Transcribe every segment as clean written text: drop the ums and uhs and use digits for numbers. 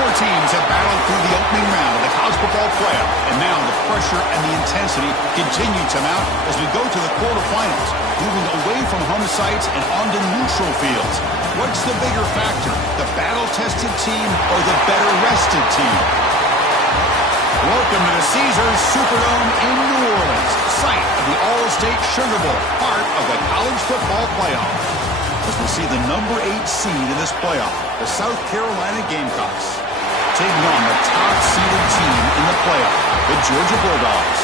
Four teams have battled through the opening round of the college football playoff, and now the pressure and the intensity continue to mount as we go to the quarterfinals, moving away from home sites and onto neutral fields. What's the bigger factor, the battle-tested team or the better-rested team? Welcome to the Caesars Superdome in New Orleans, site of the All-State Sugar Bowl, part of the college football playoff. As we see the number 8 seed in this playoff, the South Carolina Gamecocks, taking on the top-seeded team in the playoff, the Georgia Bulldogs.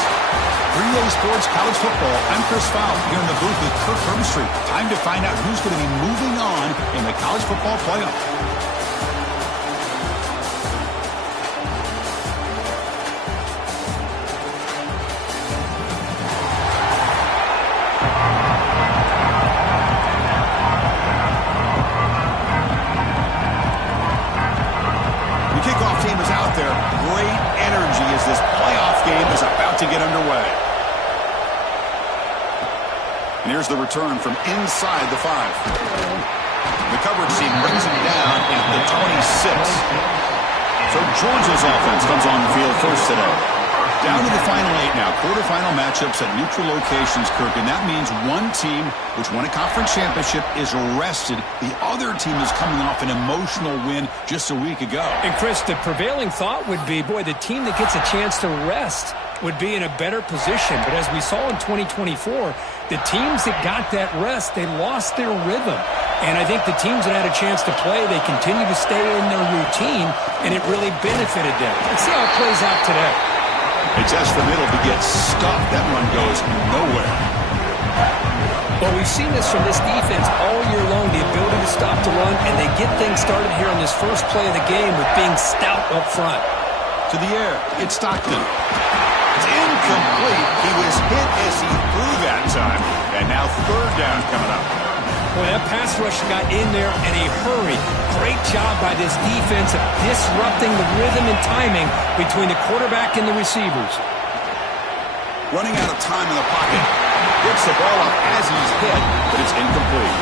3A Sports College Football, I'm Chris Fowler here in the booth with Kirk Herbstreit. Time to find out who's going to be moving on in the college football playoff. To get underway. And here's the return from inside the 5. The coverage team brings him down at the 26. So Georgia's offense comes on the field first today. Down to the final 8 now. Quarterfinal matchups at neutral locations, Kirk. And that means one team, which won a conference championship, is rested. The other team is coming off an emotional win just a week ago. And, Chris, the prevailing thought would be, boy, the team that gets a chance to rest would be in a better position. But as we saw in 2024, the teams that got that rest, they lost their rhythm. And I think the teams that had a chance to play, they continue to stay in their routine, and it really benefited them. Let's see how it plays out today. They test the middle to get stuffed. That one goes nowhere. Well, we've seen this from this defense all year long, the ability to stop the run, and they get things started here on this first play of the game with being stout up front. To the air, it's Stockton. It's incomplete. He was hit as he threw that time. And now third down coming up. Boy, that pass rush got in there in a hurry. Great job by this defense of disrupting the rhythm and timing between the quarterback and the receivers. Running out of time in the pocket. Gets the ball up as he's hit, but it's incomplete.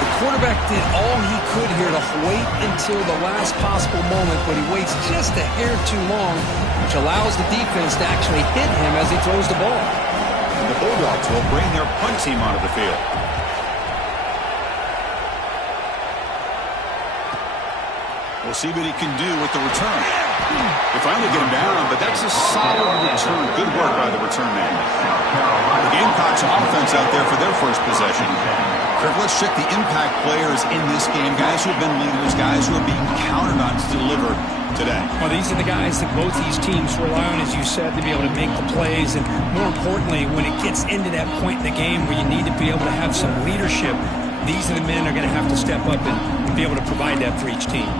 The quarterback did all he could here to wait until the last possible moment, but he waits just a hair too long, which allows the defense to actually hit him as he throws the ball. And the Bulldogs will bring their punt team onto the field. We'll see what he can do with the return. They finally get him down, but that's a solid return. Good work by the return man. The Gamecocks offense out there for their first possession. Kirk, let's check the impact players in this game. Guys who have been leaders, guys who are being counted on to deliver today. Well, these are the guys that both these teams rely on, as you said, to be able to make the plays. And more importantly, when it gets into that point in the game where you need to be able to have some leadership, these are the men that are going to have to step up and be able to provide that for each team.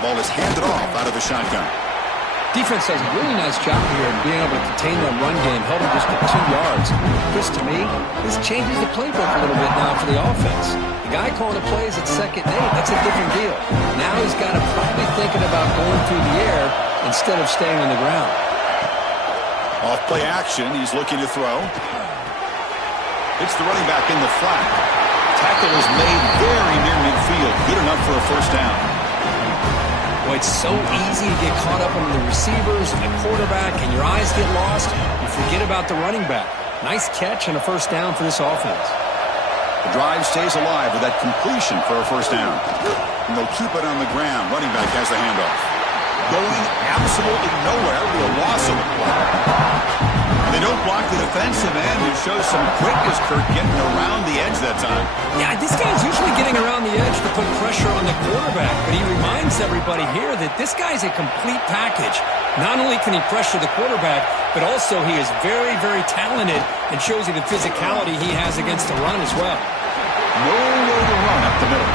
Ball is handed off out of the shotgun. Defense does a really nice job here of being able to contain that run game, held him just to 2 yards. Chris, to me, this changes the playbook a little bit now for the offense. The guy calling the plays at 2nd and 8, that's a different deal. Now he's got to probably thinking about going through the air instead of staying on the ground. Off play action, he's looking to throw. It's the running back in the flat. Tackle is made very near midfield. Good enough for a first down. Boy, it's so easy to get caught up on the receivers and the quarterback, and your eyes get lost. You forget about the running back. Nice catch and a first down for this offense. The drive stays alive with that completion for a first down. And they'll keep it on the ground. Running back has the handoff. Going absolutely nowhere with a loss of the play. They don't block the defensive end, who shows some quickness, Kirk, getting around the edge that time. Yeah, this guy's usually getting around the edge to put pressure on the quarterback, but he reminds everybody here that this guy's a complete package. Not only can he pressure the quarterback, but also he is very, very talented and shows you the physicality he has against the run as well. Nowhere to run up the middle.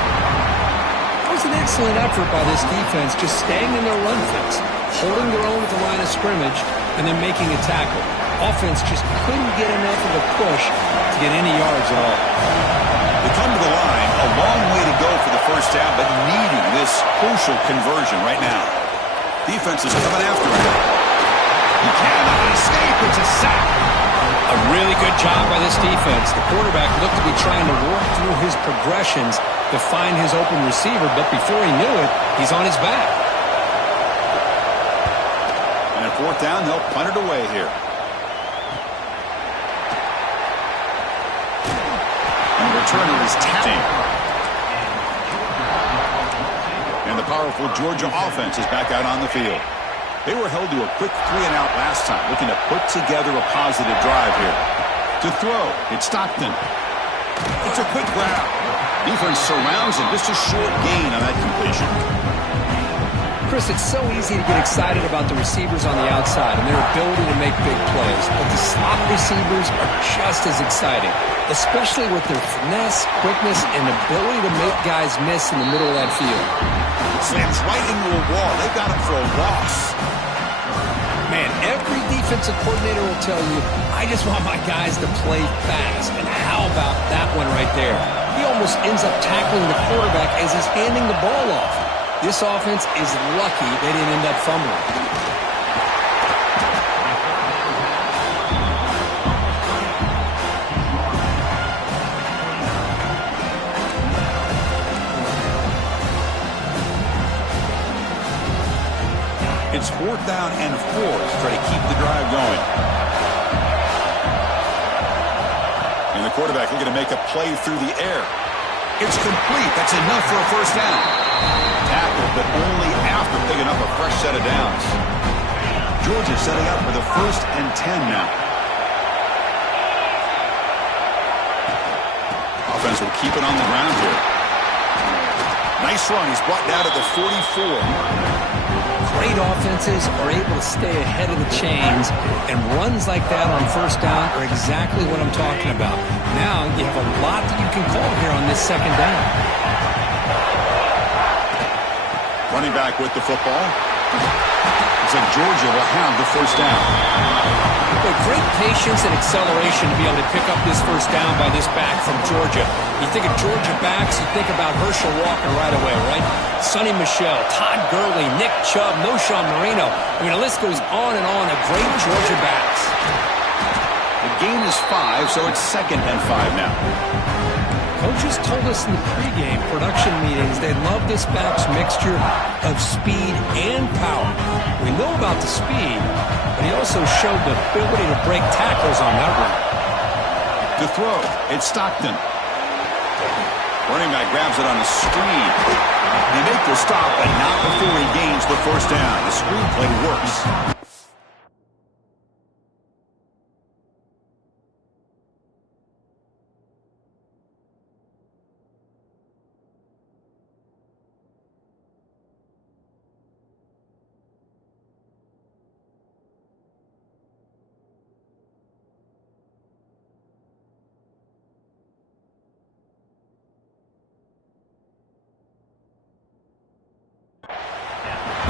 That was an excellent effort by this defense, just staying in their run fence, holding their own at the line of scrimmage, and then making a tackle. Offense just couldn't get enough of a push to get any yards at all. They come to the line, a long way to go for the first down, but needing this crucial conversion right now. Defense is coming after him. He cannot escape. It's a sack. A really good job by this defense. The quarterback looked to be trying to work through his progressions to find his open receiver, but before he knew it, he's on his back. And at fourth down, they'll punt it away here. And the returner is tapping. And the powerful Georgia offense is back out on the field. They were held to a quick 3-and-out last time, looking to put together a positive drive here. To throw, it's Stockton. It's a quick grab. Defense surrounds him. Just a short gain on that completion. Chris, it's so easy to get excited about the receivers on the outside and their ability to make big plays, but the slot receivers are just as exciting, especially with their finesse, quickness, and ability to make guys miss in the middle of that field. Slams right into a wall. They got him for a loss. Man, every defensive coordinator will tell you, I just want my guys to play fast. And how about that one right there? He almost ends up tackling the quarterback as he's handing the ball off. This offense is lucky they didn't end up fumbling. It's fourth down and 4 to try to keep the drive going. And the quarterback looking to make a play through the air. It's complete. That's enough for a first down. Tackled, but only after picking up a fresh set of downs. Georgia setting up for the 1st and 10 now. Offense will keep it on the ground here. Nice run. He's brought down at the 44. Great offenses are able to stay ahead of the chains, and runs like that on first down are exactly what I'm talking about. Now you have a lot that you can call here on this second down. Running back with the football. Looks like Georgia will have the first down. But great patience and acceleration to be able to pick up this first down by this back from Georgia. You think of Georgia backs, you think about Herschel Walker right away, right? Sonny Michel, Todd Gurley, Nick Chubb, Noshawn Marino. I mean, the list goes on and on of great Georgia backs. The gain is 5, so it's 2nd and 5 now. Coaches told us in the pregame production meetings they love this back's mixture of speed and power. We know about the speed, but he also showed the ability to break tackles on that run. To throw, it's Stockton. Running back grabs it on a screen. They make the stop, but not before he gains the first down. The screen play works.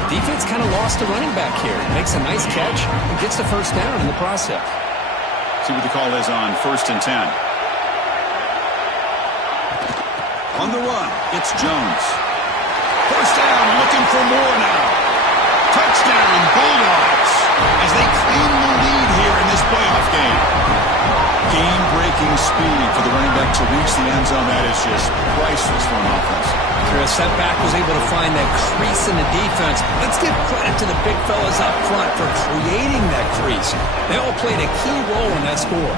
Defense kind of lost a running back here. Makes a nice catch and gets the first down in the process. See what the call is on 1st and 10. On the run, it's Jones. First down, looking for more now. Touchdown, Bulldogs, as they claim the lead here in this playoff game. Game-breaking speed for the running back to reach the end zone. That is just priceless for an offense. Chris, that back was able to find that crease in the defense. Let's give credit to the big fellas up front for creating that crease. They all played a key role in that score.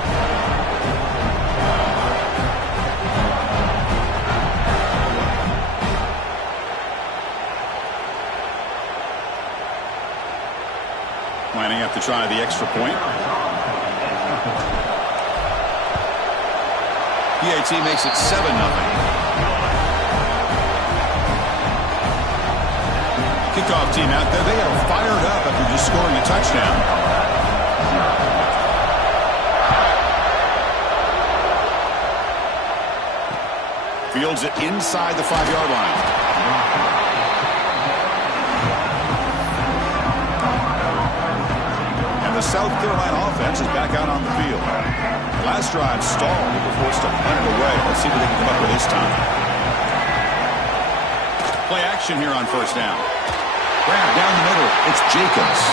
Lining up to try the extra point. PAT makes it 7-0. Kickoff team out there. They are fired up after just scoring a touchdown. Fields it inside the 5-yard line. And the South Carolina offense is back out on the field. Last drive stalled. They were forced to punt it away. Let's see what they can come up with this time. Play action here on first down. Grab down the middle. It's Jacobs.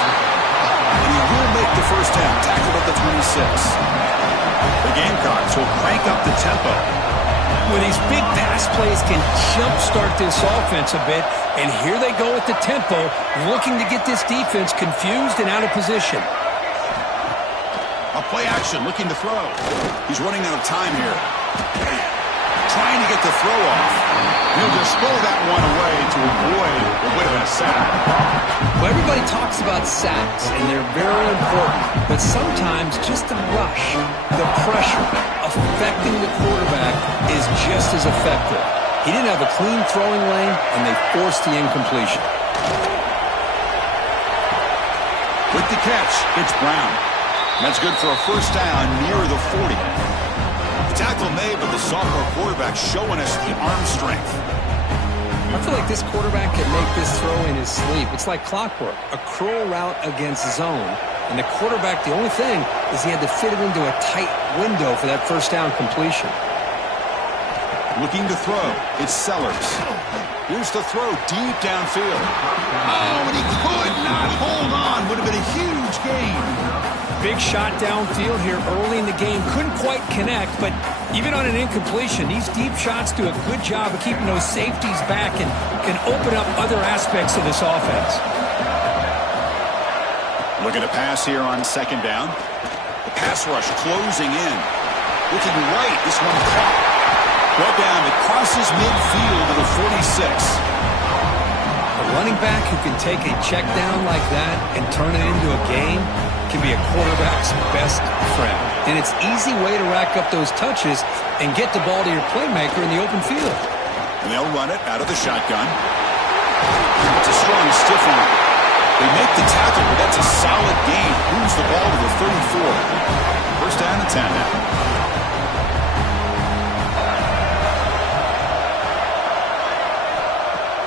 And he will make the first down, tackled at the 26. The Gamecocks will crank up the tempo. Well, these big pass plays can jumpstart this offense a bit, and here they go at the tempo, looking to get this defense confused and out of position. A play action, looking to throw. He's running out of time here. Trying to get the throw off. He'll just throw that one away to avoid what would have been a sack. Well, everybody talks about sacks, and they're very important. But sometimes just the rush, the pressure, affecting the quarterback is just as effective. He didn't have a clean throwing lane, and they forced the incompletion. With the catch, it's Brown. That's good for a first down near the 40. Tackle made, but the sophomore quarterback showing us the arm strength. I feel like this quarterback can make this throw in his sleep. It's like clockwork, a curl route against zone. And the quarterback, the only thing is he had to fit it into a tight window for that first down completion. Looking to throw. It's Sellers. Here's the throw deep downfield. Oh, and he could not hold on. Would have been a huge gain. Big shot downfield here early in the game. Couldn't quite connect, but even on an incompletion, these deep shots do a good job of keeping those safeties back and can open up other aspects of this offense. Looking to pass here on second down. The pass rush closing in. Looking right. This one caught. Brought down. It crosses midfield to the 46. A running back who can take a check down like that and turn it into a gain can be a quarterback's best friend. And it's an easy way to rack up those touches and get the ball to your playmaker in the open field. And they'll run it out of the shotgun. It's a strong stiff arm. They make the tackle, but that's a solid gain. Moves the ball to the 34. First down and 10 now.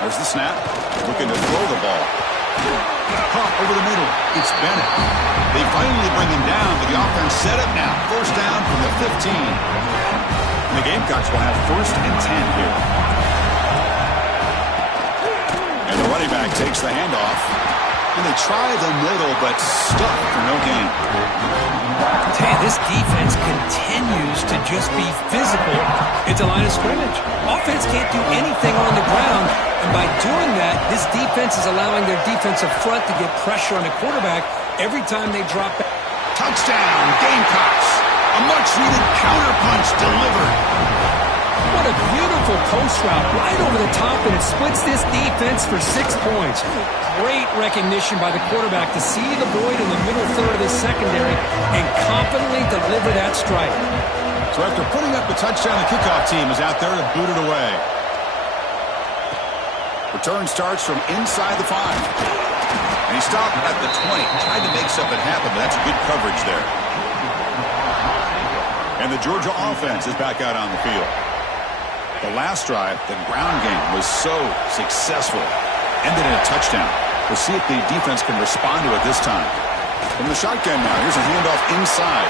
There's the snap. Looking to throw the ball. Caught over the middle. It's Bennett. They finally bring him down, but the offense set up now. First down from the 15. And the Gamecocks will have first and 10 here. And the running back takes the handoff. And they try the middle, but stuck for no gain. Hey, this defense continues to just be physical at the line of scrimmage. Offense can't do anything on the ground, and by doing that, this defense is allowing their defensive front to get pressure on the quarterback every time they drop back. Touchdown, Gamecocks. A much-needed counterpunch delivered. What a beautiful post route right over the top, and it splits this defense for 6 points. Great recognition by the quarterback to see the void in the middle third of the secondary and confidently deliver that strike. So after putting up the touchdown, the kickoff team is out there to boot it away. Return starts from inside the 5. And he stopped at the 20. Tried to make something happen, but that's good coverage there. And the Georgia offense is back out on the field. The last drive, the ground game was so successful. Ended in a touchdown. We'll see if the defense can respond to it this time. From the shotgun now, here's a handoff inside.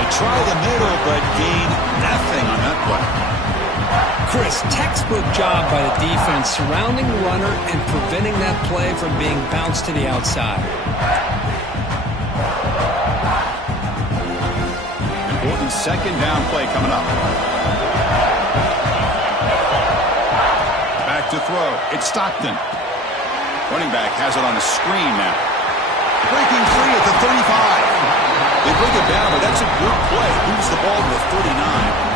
They try the middle, but gain nothing on that play. Chris, textbook job by the defense surrounding the runner and preventing that play from being bounced to the outside. Important second down play coming up. Back to throw. It's Stockton. Running back has it on a screen now. Breaking free at the 35. They bring it down, but that's a good play. Moves the ball to the 39.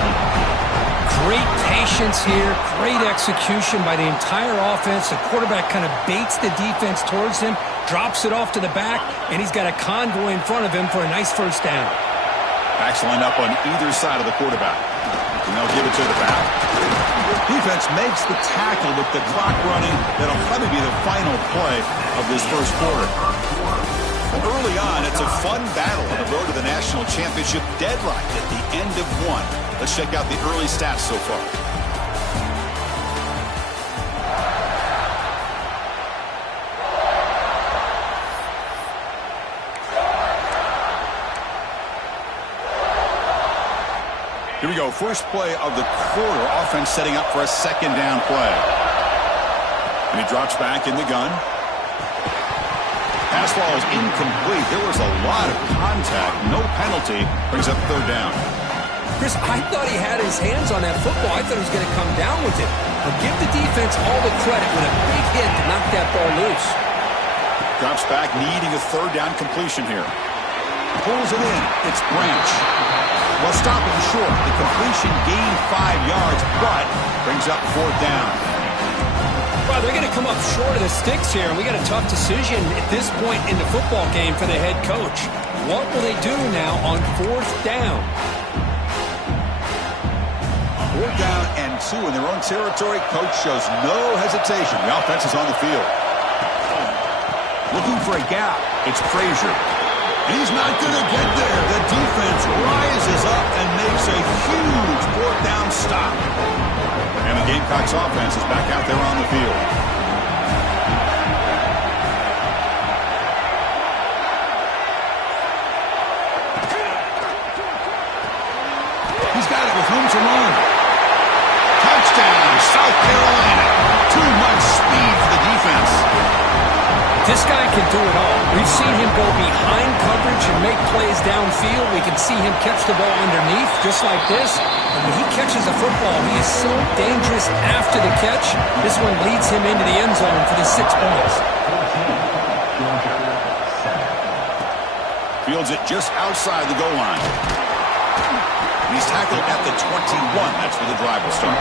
Great patience here. Great execution by the entire offense. The quarterback kind of baits the defense towards him, drops it off to the back, and he's got a convoy in front of him for a nice first down. Backs lined up on either side of the quarterback. And they'll give it to the back. Defense makes the tackle with the clock running. That'll probably be the final play of this first quarter. Early on, it's a fun battle on the road to the national championship, deadlocked at the end of one. Let's check out the early stats so far. Here we go. First play of the quarter. Offense setting up for a second down play. And he drops back in the gun. Pass ball is incomplete. There was a lot of contact. No penalty. Brings up third down. Chris, I thought he had his hands on that football. I thought he was going to come down with it. But give the defense all the credit with a big hit to knock that ball loose. Drops back, needing a third down completion here. Pulls it in. It's Branch. Well, stop it short. The completion gained 5 yards, but brings up fourth down. Well, they're going to come up short of the sticks here, and we got a tough decision at this point in the football game for the head coach. What will they do now on fourth down? 4th down and 2 in their own territory. Coach shows no hesitation. The offense is on the field. Looking for a gap. It's Frazier. He's not going to get there. The defense rises up and makes a huge 4th down stop. And the Gamecocks offense is back out there on the field. He's got it with room to run. Touchdown, South Carolina. Too much speed for the defense. This guy can do it all. We've seen him go behind coverage and make plays downfield. We can see him catch the ball underneath just like this. And when he catches a football, he is so dangerous after the catch. This one leads him into the end zone for the 6 points. Fields it just outside the goal line. He's tackled at the 21. That's where the drive will start.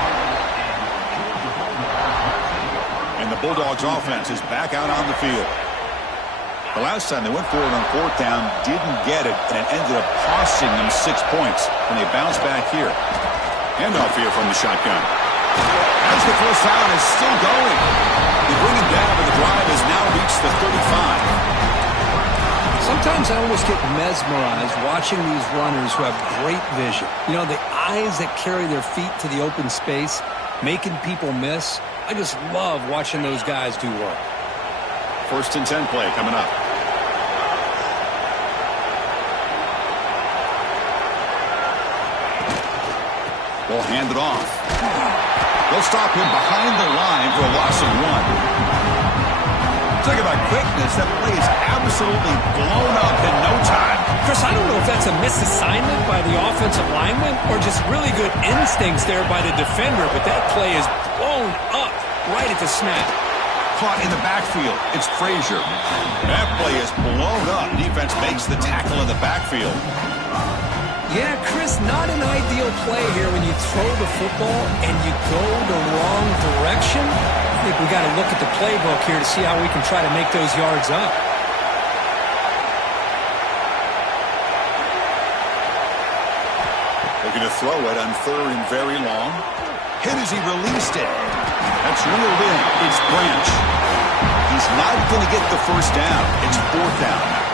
And the Bulldogs offense is back out on the field. The last time they went for it on 4th down, didn't get it, and it ended up costing them 6 points when they bounced back here. Handoff here from the shotgun. As the first down is still going. They bring him down, but the drive has now reached the 35. Sometimes I almost get mesmerized watching these runners who have great vision. You know, the eyes that carry their feet to the open space, making people miss. I just love watching those guys do work. 1st and 10 play coming up. Ball handed off. They'll stop him behind the line for a loss of 1. Talk about quickness. That play is absolutely blown up in no time. Chris, I don't know if that's a misassignment by the offensive lineman or just really good instincts there by the defender, but that play is blown up right at the snap. Caught in the backfield. It's Frazier. That play is blown up. Defense makes the tackle in the backfield. Yeah, Chris, not an ideal play here when you throw the football and you go the wrong direction. I think we got to look at the playbook here to see how we can try to make those yards up. Looking to throw it on 3rd and very long. Hit as he released it. That's reeled in. It's Branch. He's not going to get the first down. It's 4th down.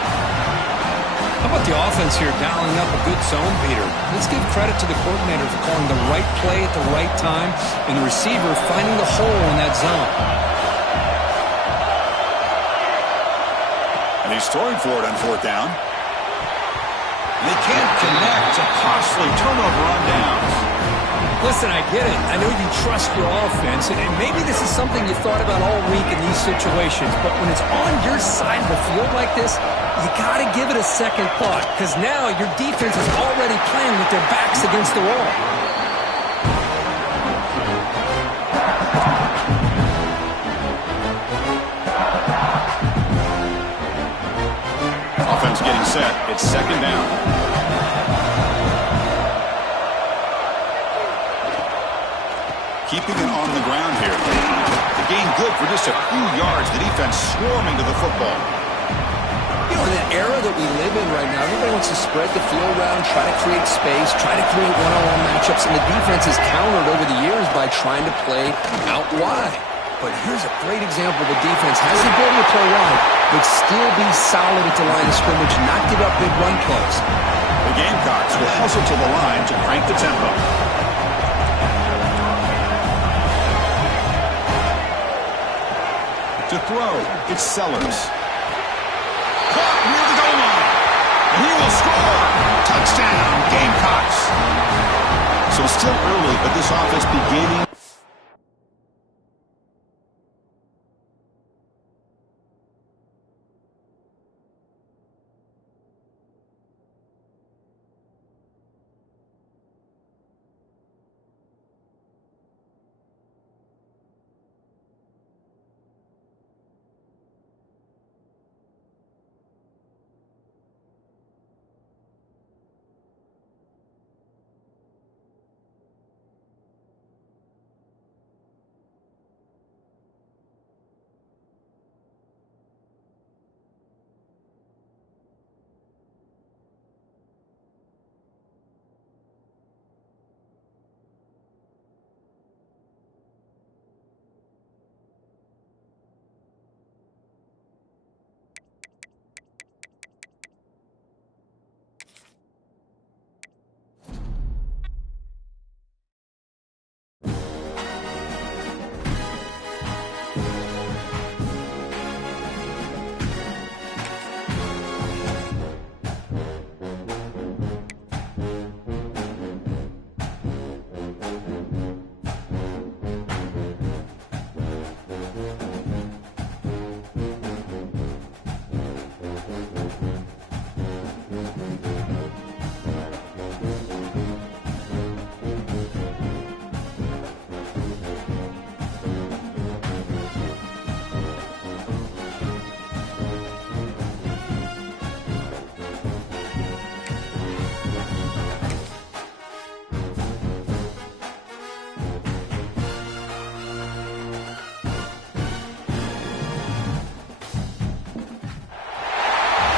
How about the offense here dialing up a good zone beater? Let's give credit to the coordinator for calling the right play at the right time and the receiver finding the hole in that zone. And he's throwing for it on 4th down. They can't connect. A costly turnover on downs. Listen, I get it. I know you trust your offense, and maybe this is something you thought about all week in these situations, but when it's on your side of the field like this, you got to give it a second thought, because now your defense is already playing with their backs against the wall. Offense getting set. It's 2nd down. Keeping it on the ground here. The gain good for just a few yards. The defense swarming to the football. You know, in an era that we live in right now, everybody wants to spread the field around, try to create space, try to create one-on-one matchups, and the defense has countered over the years by trying to play out wide. But here's a great example. The defense has the ability to play wide, but still be solid at the line of scrimmage, not give up big run plays. The Gamecocks will hustle to the line to crank the tempo. To throw, it's Sellers. Caught near the goal line. And he will score. Touchdown, Gamecocks. So still early, but this offense beginning.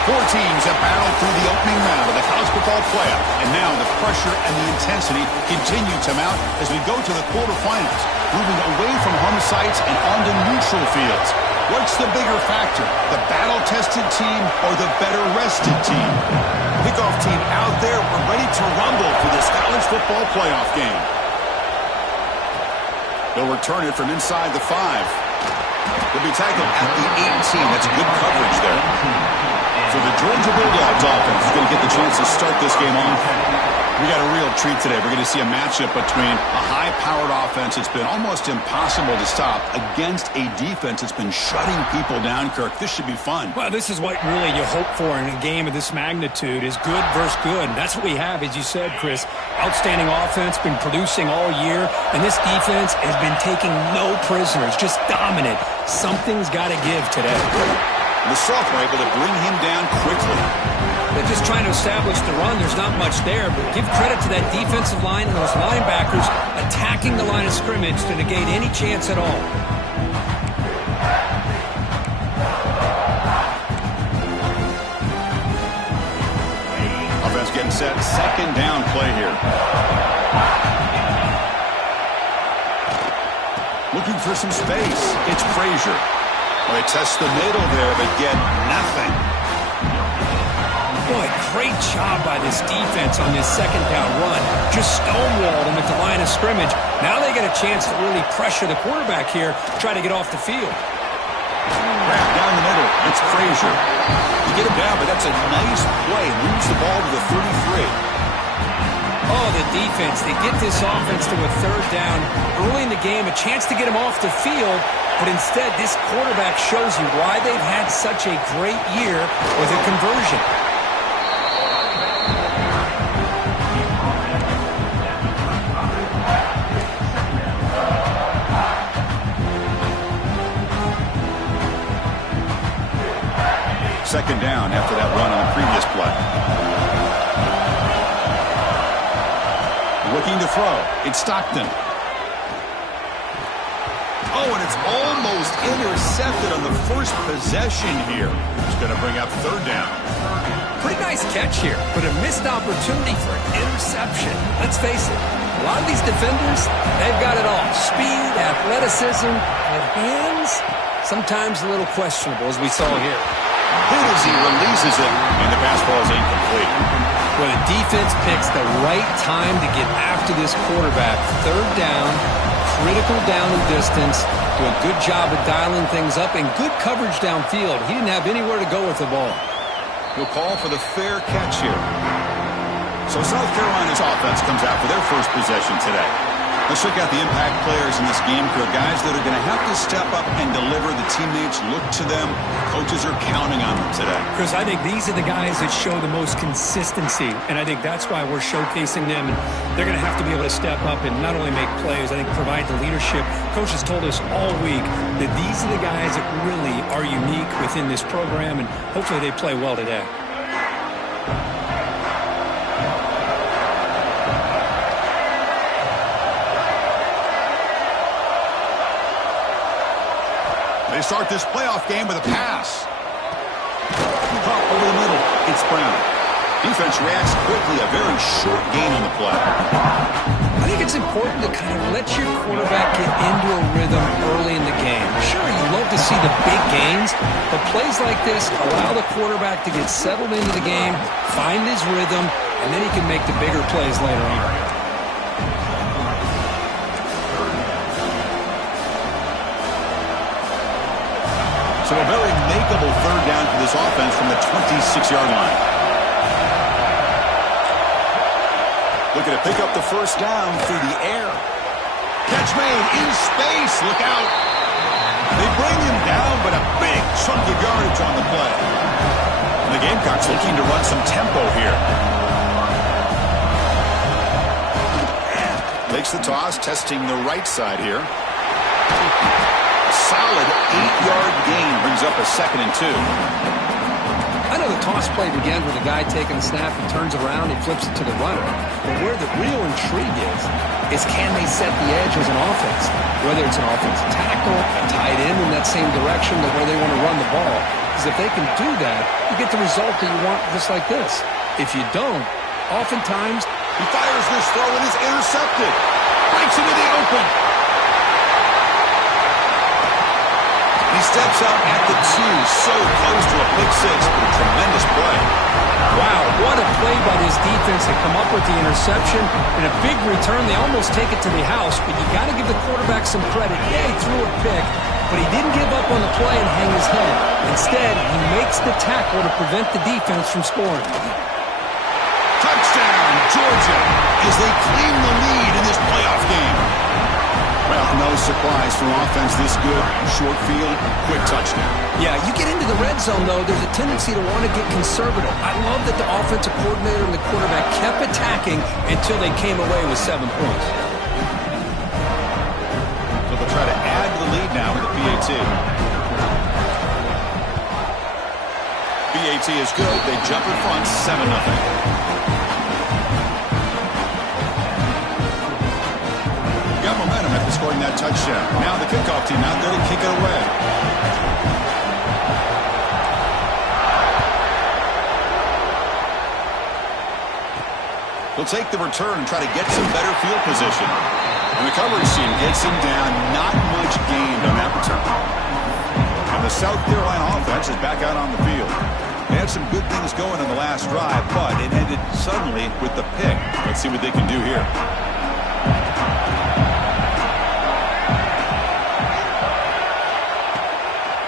Four teams have battled through the opening round of the college football playoff, and now the pressure and the intensity continue to mount as we go to the quarterfinals, moving away from home sites and onto neutral fields. What's the bigger factor, the battle-tested team or the better-rested team? Kickoff team out there, we're ready to rumble for this college football playoff game. They'll return it from inside the 5. They'll be tackled at the 18. That's good coverage there. So the Georgia Bulldogs offense is going to get the chance to start this game off. We got a real treat today. We're going to see a matchup between a high-powered offense that's been almost impossible to stop against a defense that's been shutting people down, Kirk. This should be fun. Well, this is what really you hope for in a game of this magnitude is good versus good. And that's what we have, as you said, Chris. Outstanding offense, been producing all year, and this defense has been taking no prisoners, just dominant. Something's got to give today. The sophomore able to bring him down quickly. They're just trying to establish the run. There's not much there, but give credit to that defensive line and those linebackers attacking the line of scrimmage to negate any chance at all. Offense getting set. Second down play here. Looking for some space. It's Frazier. Well, they test the middle there, but get nothing. Boy, great job by this defense on this second down run. Just stonewalled him at the line of scrimmage. Now they get a chance to really pressure the quarterback here, try to get off the field. Wrap down the middle. It's Frazier. You get him down, but that's a nice play. Moves the ball to the 33. Oh, the defense. They get this offense to a third down early in the game, a chance to get him off the field, but instead this quarterback shows you why they've had such a great year with a conversion. Second down after that run on the previous play. Looking to throw. It's Stockton. Oh, and it's almost intercepted on the first possession here. It's going to bring up third down. Pretty nice catch here, but a missed opportunity for an interception. Let's face it, a lot of these defenders, they've got it all. Speed, athleticism, and hands, sometimes a little questionable, as we saw here. Hit as he releases it, and the pass ball is incomplete. Well, the defense picks the right time to get after this quarterback. Third down, critical down and distance. Do a good job of dialing things up and good coverage downfield. He didn't have anywhere to go with the ball. He'll call for the fair catch here. So South Carolina's offense comes out for their first possession today. Let's check out the impact players in this game. For guys that are going to have to step up and deliver. The teammates look to them. Coaches are counting on them today. Chris, I think these are the guys that show the most consistency, and I think that's why we're showcasing them. And they're going to have to be able to step up and not only make plays, I think provide the leadership. Coaches told us all week that these are the guys that really are unique within this program, and hopefully they play well today. They start this playoff game with a pass. Drop over the middle. It's Brown. Defense reacts quickly. A very short gain on the play. I think it's important to kind of let your quarterback get into a rhythm early in the game. Sure, you love to see the big gains, but plays like this allow the quarterback to get settled into the game, find his rhythm, and then he can make the bigger plays later on. So a very makeable third down for this offense from the 26-yard line. Looking to pick up the first down through the air. Catch made in space. Look out. They bring him down, but a big chunk of yardage on the play. And the Gamecocks looking to run some tempo here. Makes the toss, testing the right side here. Solid 8-yard gain brings up a 2nd and 2. I know the toss play begins with a guy taking the snap, he turns around, he flips it to the runner. But where the real intrigue is can they set the edge as an offense? Whether it's an offensive tackle, a tight end in that same direction to where they want to run the ball. Because if they can do that, you get the result that you want just like this. If you don't, oftentimes... He fires this throw and is intercepted. Breaks into the open. He steps out at the 2, so close to a pick six, but a tremendous play. Wow, what a play by this defense to come up with the interception and a big return. They almost take it to the house, but you got to give the quarterback some credit. Yeah, he threw a pick, but he didn't give up on the play and hang his head. Instead, he makes the tackle to prevent the defense from scoring. Touchdown, Georgia, as they claim the lead in this playoff game. Well, no surprise for offense this good. Short field, quick touchdown. Yeah, you get into the red zone, though, there's a tendency to want to get conservative. I love that the offensive coordinator and the quarterback kept attacking until they came away with 7 points. So they'll try to add to the lead now with the PAT. PAT is good. They jump in front, 7-0. Got momentum after scoring that touchdown. Now the kickoff team out there to kick it away. He'll take the return and try to get some better field position. And the coverage team gets him down. Not much gained on that return. And the South Carolina offense is back out on the field. They had some good things going in the last drive, but it ended suddenly with the pick. Let's see what they can do here.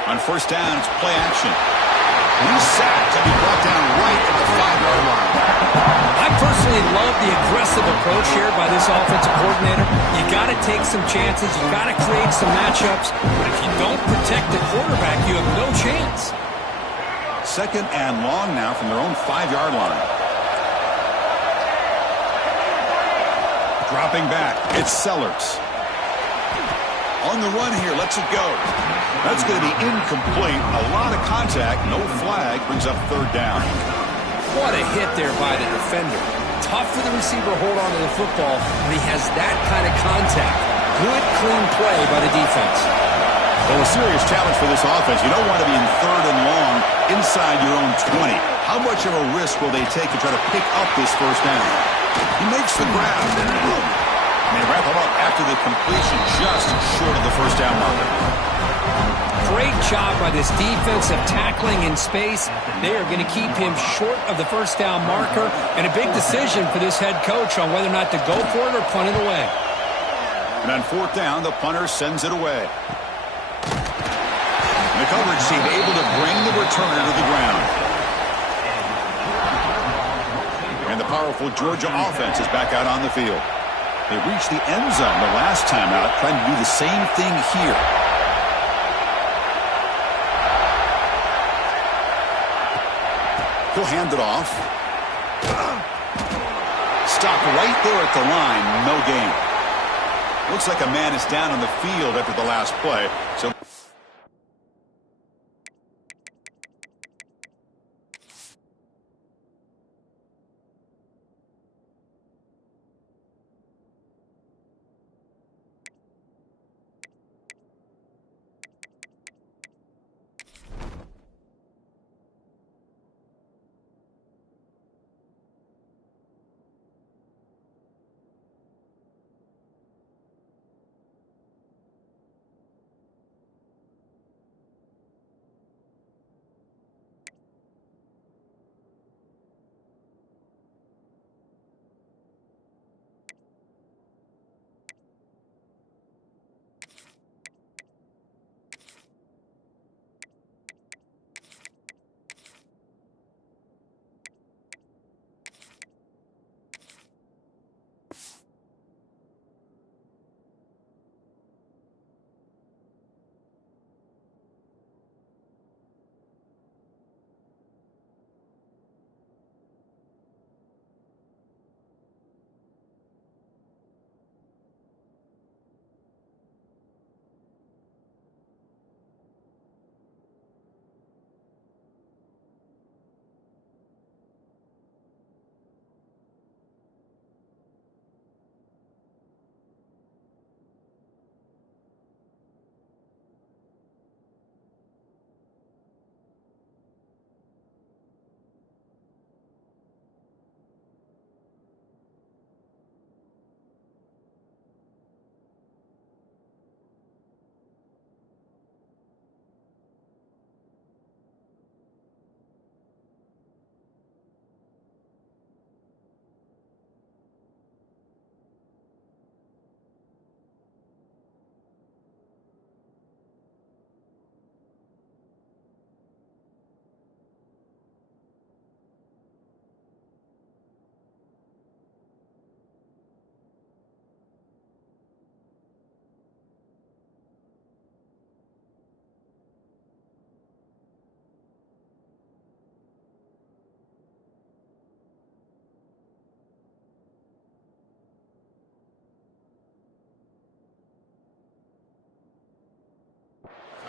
On first down, it's play action. He's sacked and be brought down right at the 5-yard line. I personally love the aggressive approach here by this offensive coordinator. You got to take some chances. You got to create some matchups. But if you don't protect the quarterback, you have no chance. Second and long now from their own 5-yard line. Dropping back, it's Sellers. On the run here, lets it go. That's going to be incomplete. A lot of contact, no flag, brings up third down. What a hit there by the defender. Tough for the receiver to hold on to the football when he has that kind of contact. Good, clean play by the defense. Well, a serious challenge for this offense. You don't want to be in third and long inside your own 20. How much of a risk will they take to try to pick up this first down? He makes the grab. And they wrap him up after the completion just short of the first down marker. Great job by this defense of tackling in space. They are going to keep him short of the first down marker. And a big decision for this head coach on whether or not to go for it or punt it away. And on fourth down, the punter sends it away. And the coverage team able to bring the returner to the ground. And the powerful Georgia offense is back out on the field. They reached the end zone the last time out, trying to do the same thing here. He'll hand it off. Stop right there at the line. No gain. Looks like a man is down on the field after the last play. So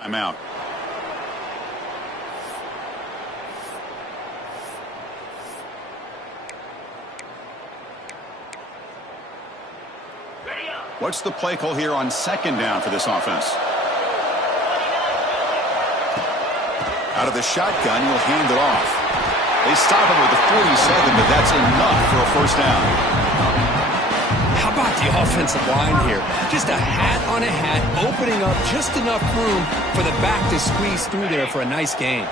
timeout. What's the play call here on second down for this offense? Out of the shotgun, he'll hand it off. They stop him with the 47, but that's enough for a first down. How about the offensive line here? Just a hat on a hat, opening up just enough room for the back to squeeze through there for a nice gain.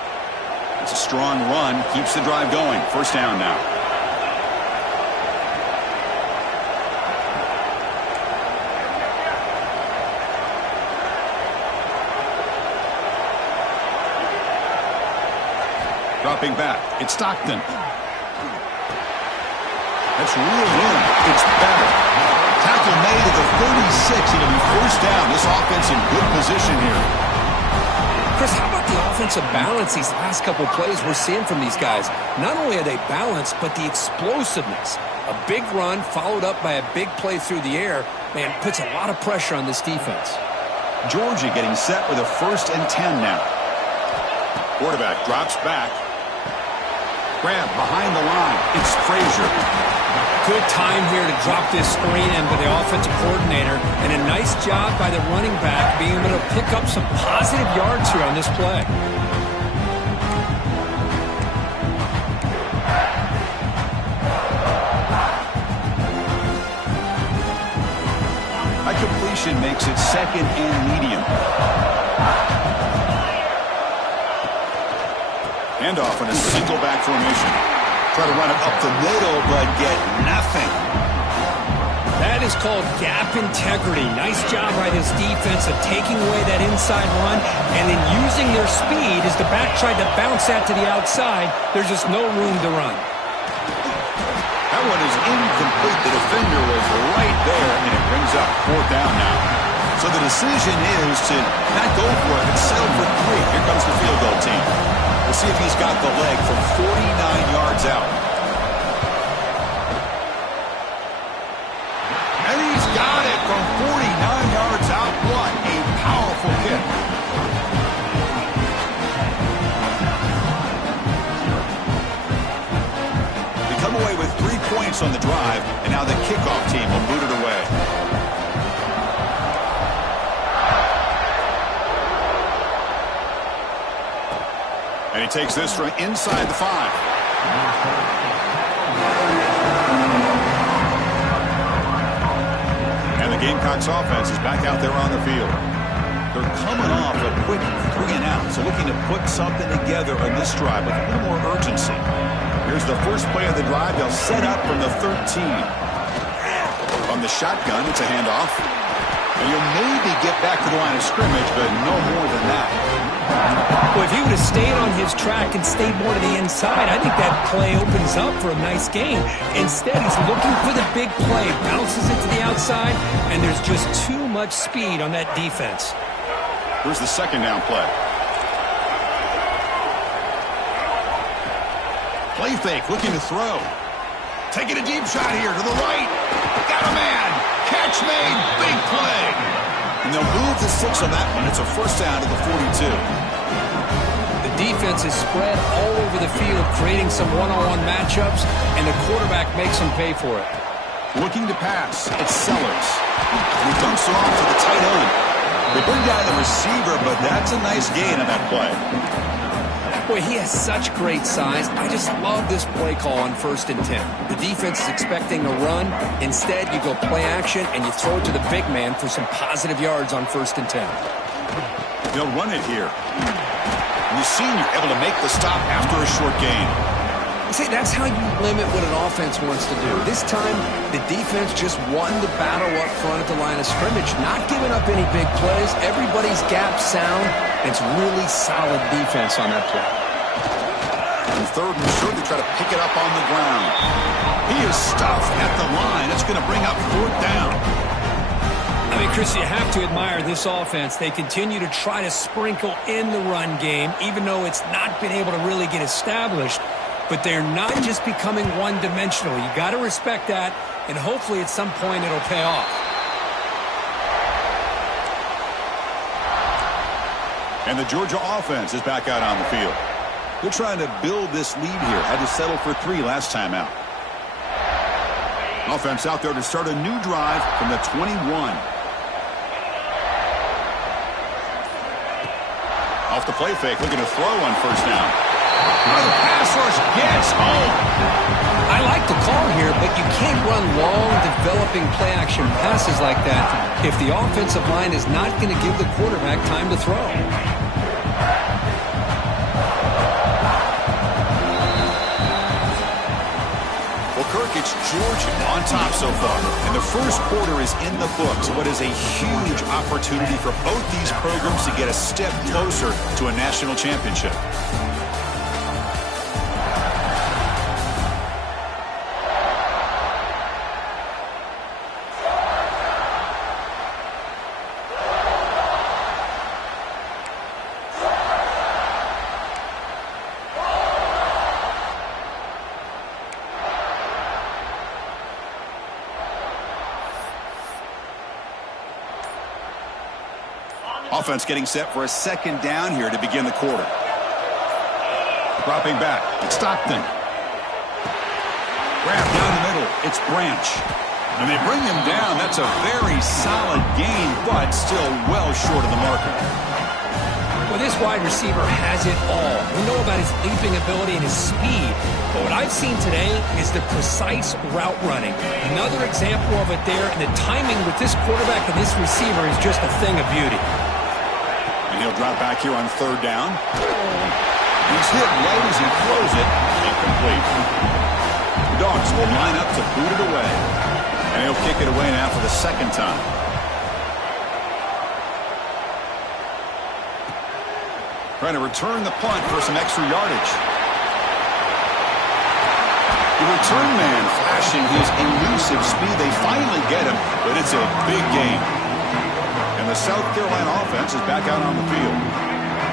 It's a strong run, keeps the drive going. First down now. Dropping back, it's Stockton. That's real room. It's better. Tackle made at the 36. It'll be first down. This offense in good position here. Chris, how about the offensive balance these last couple plays we're seeing from these guys? Not only are they balanced, but the explosiveness. A big run followed up by a big play through the air, man, puts a lot of pressure on this defense. Georgia getting set with a 1st and 10 now. Quarterback drops back. Grab behind the line. It's Frazier. Good time here to drop this screen in by the offensive coordinator, and a nice job by the running back being able to pick up some positive yards here on this play. High completion makes it 2nd and medium. Handoff in a single back formation. Try to run it up the middle, but get nothing. That is called gap integrity. Nice job by this defense of taking away that inside run and then using their speed as the back tried to bounce that to the outside. There's just no room to run. That one is incomplete. The defender was right there, and it brings up 4th down now. So the decision is to not go for it, but settle for 3. Here comes the field goal team. We'll see if he's got the leg from 49 yards out. And he's got it from 49 yards out. What a powerful kick. They come away with 3 points on the drive, and now the kickoff team will boot it away. And he takes this from inside the 5. And the Gamecocks offense is back out there on the field. They're coming off a quick 3 and out, so looking to put something together on this drive with a little more urgency. Here's the first play of the drive. They'll set up from the 13. On the shotgun, it's a handoff. And you'll maybe get back to the line of scrimmage, but no more than that. Well, if he would have stayed on his track and stayed more to the inside, I think that play opens up for a nice game. Instead, he's looking for the big play, bounces it to the outside, and there's just too much speed on that defense. Here's the 2nd down play. Play fake, looking to throw. Taking a deep shot here to the right. Got a man. Catch made. Big play. And they'll move the 6 on that one. It's a first down to the 42. The defense is spread all over the field, creating some one-on-one matchups, and the quarterback makes them pay for it. Looking to pass. It's Sellers. And he dumps it off to the tight end. They bring down the receiver, but that's a nice gain on that play. Boy, he has such great size. I just love this play call on 1st and 10. The defense is expecting a run. Instead, you go play action, and you throw it to the big man for some positive yards on 1st and 10. They'll run it here. And the senior able to make the stop after a short gain. See, that's how you limit what an offense wants to do. This time, the defense just won the battle up front at the line of scrimmage, not giving up any big plays. Everybody's gap sound. It's really solid defense on that play. And 3rd and short, they try to pick it up on the ground. He is stuffed at the line. It's going to bring up 4th down. I mean, Chris, you have to admire this offense. They continue to try to sprinkle in the run game, even though it's not been able to really get established. But they're not just becoming one-dimensional. You got to respect that, and hopefully at some point it'll pay off. And the Georgia offense is back out on the field. They're trying to build this lead here. Had to settle for 3 last time out. Offense out there to start a new drive from the 21. Off the play fake, looking to throw on first down. The pass rush gets home. I like the call here, but you can't run long, developing play-action passes like that if the offensive line is not going to give the quarterback time to throw. Well, Kirk, it's Georgia on top so far. And the first quarter is in the books. What is a huge opportunity for both these programs to get a step closer to a national championship. Offense getting set for a second down here to begin the quarter. Dropping back. It's Stockton. Grab down the middle. It's Branch. And they bring him down. That's a very solid gain, but still well short of the marker. Well, this wide receiver has it all. We know about his leaping ability and his speed, but what I've seen today is the precise route running. Another example of it there, and the timing with this quarterback and this receiver is just a thing of beauty. And he'll drop back here on third down. He's hit right as he throws it. Incomplete. The Dogs will line up to boot it away. And he'll kick it away now for the second time. Trying to return the punt for some extra yardage. The return man flashing his elusive speed. They finally get him, but it's a big game. And the South Carolina offense is back out on the field.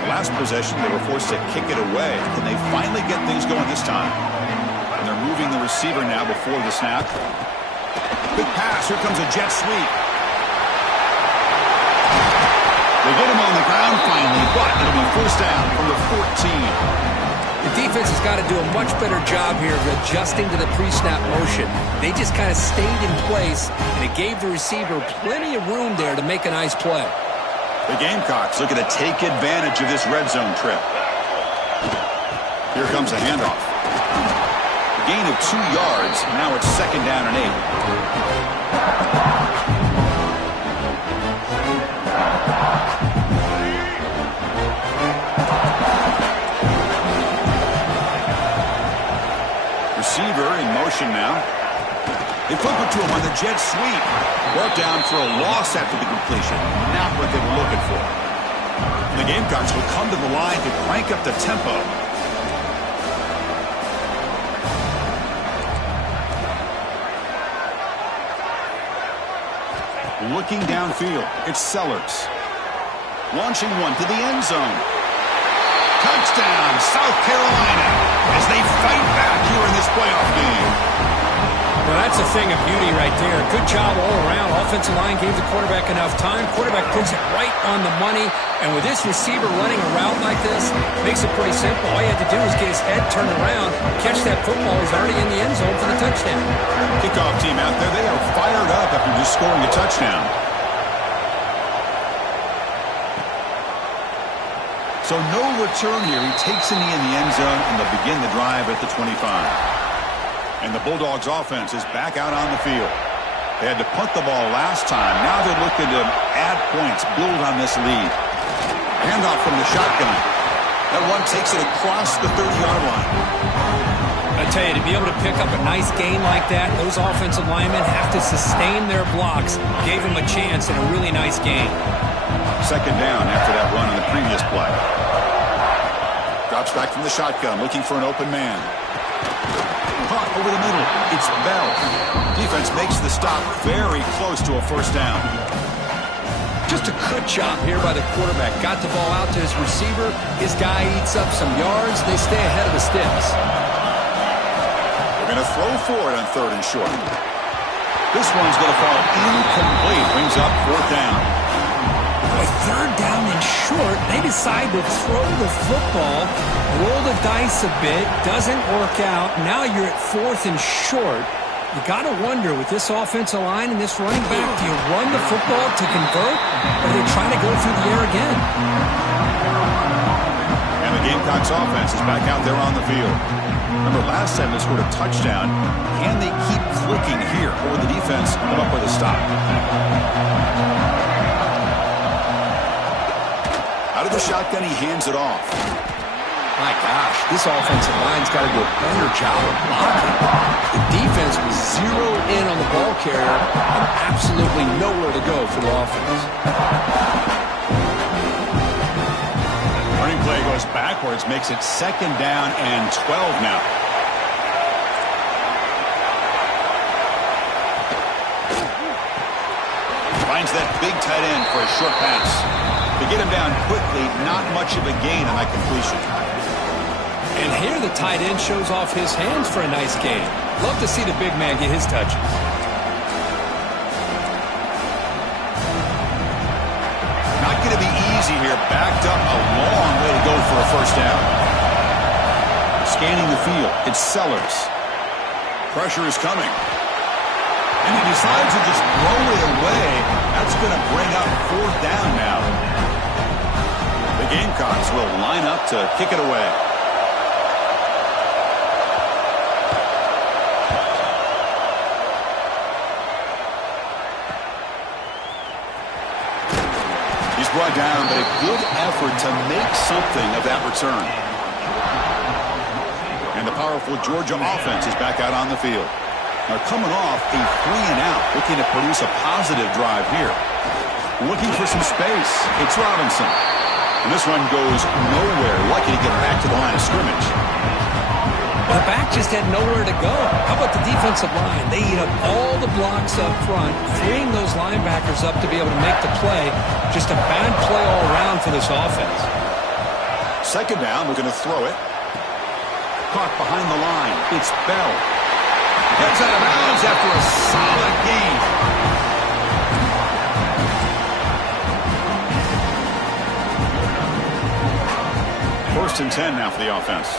The last possession, they were forced to kick it away. And they finally get things going this time. And they're moving the receiver now before the snap. Big pass. Here comes a jet sweep. They get him on the ground finally, but it'll be first down from the 14. The defense has got to do a much better job here of adjusting to the pre-snap motion. They just kind of stayed in place, and it gave the receiver plenty of room there to make a nice play. The Gamecocks looking to take advantage of this red zone trip. Here comes a handoff. A gain of 2 yards. Now it's second down and 8. Receiver in motion now. They flip it to him on the jet sweep. Brought down for a loss after the completion. Not what they were looking for. The Gamecocks will come to the line to crank up the tempo. Looking downfield, it's Sellers. Launching one to the end zone. Touchdown, South Carolina, as they fight back here in this playoff game. Well, that's a thing of beauty right there. Good job all around. Offensive line gave the quarterback enough time. Quarterback puts it right on the money. And with this receiver running a route like this, makes it pretty simple. All you had to do was get his head turned around, catch that football. He's already in the end zone for the touchdown. Kickoff team out there, they are fired up after just scoring a touchdown. So no return here. He takes a knee in the end zone, and they'll begin the drive at the 25. And the Bulldogs offense is back out on the field. They had to punt the ball last time. Now they're looking to add points, build on this lead. Handoff from the shotgun. That one takes it across the 30-yard line. I tell you, to be able to pick up a nice gain like that, those offensive linemen have to sustain their blocks. Gave them a chance in a really nice game. Second down after that run on the previous play. Drops back from the shotgun, looking for an open man. Caught over the middle. It's Bell. Defense makes the stop very close to a first down. Just a good job here by the quarterback. Got the ball out to his receiver. His guy eats up some yards. They stay ahead of the sticks. They're going to throw for it on third and short. This one's going to fall incomplete. Brings up fourth down. A third down and short. They decide to throw the football, roll the dice a bit, doesn't work out. Now you're at fourth and short. You got to wonder, with this offensive line and this running back, do you run the football to convert, or do you try to go through the air again? And the Gamecocks offense is back out there on the field. Remember, last time they scored a touchdown. Can they keep clicking here, or the defense come up with a stop? Out of the shotgun, he hands it off. My gosh, this offensive line's got to do a better job of blocking. The defense was zeroed in on the ball carrier and absolutely nowhere to go for the offense. Running play goes backwards, makes it 2nd down and 12 now. Finds that big tight end for a short pass. To get him down quickly, not much of a gain on that completion. And here the tight end shows off his hands for a nice game. Love to see the big man get his touches. Not going to be easy here. Backed up a long way to go for a first down. Scanning the field, it's Sellers. Pressure is coming. And he decides to just throw it away. That's going to bring up 4th down now. The Gamecocks will line up to kick it away. He's brought down, but a good effort to make something of that return. And the powerful Georgia offense is back out on the field. Now coming off a 3-and-out, looking to produce a positive drive here. Looking for some space. It's Robinson. And this one goes nowhere. Lucky to get back to the line of scrimmage. The back just had nowhere to go. How about the defensive line? They eat up all the blocks up front, freeing those linebackers up to be able to make the play. Just a bad play all around for this offense. 2nd down, we're going to throw it. Caught behind the line. It's Bell. Gets out of bounds after a solid gain. First and 10 now for the offense.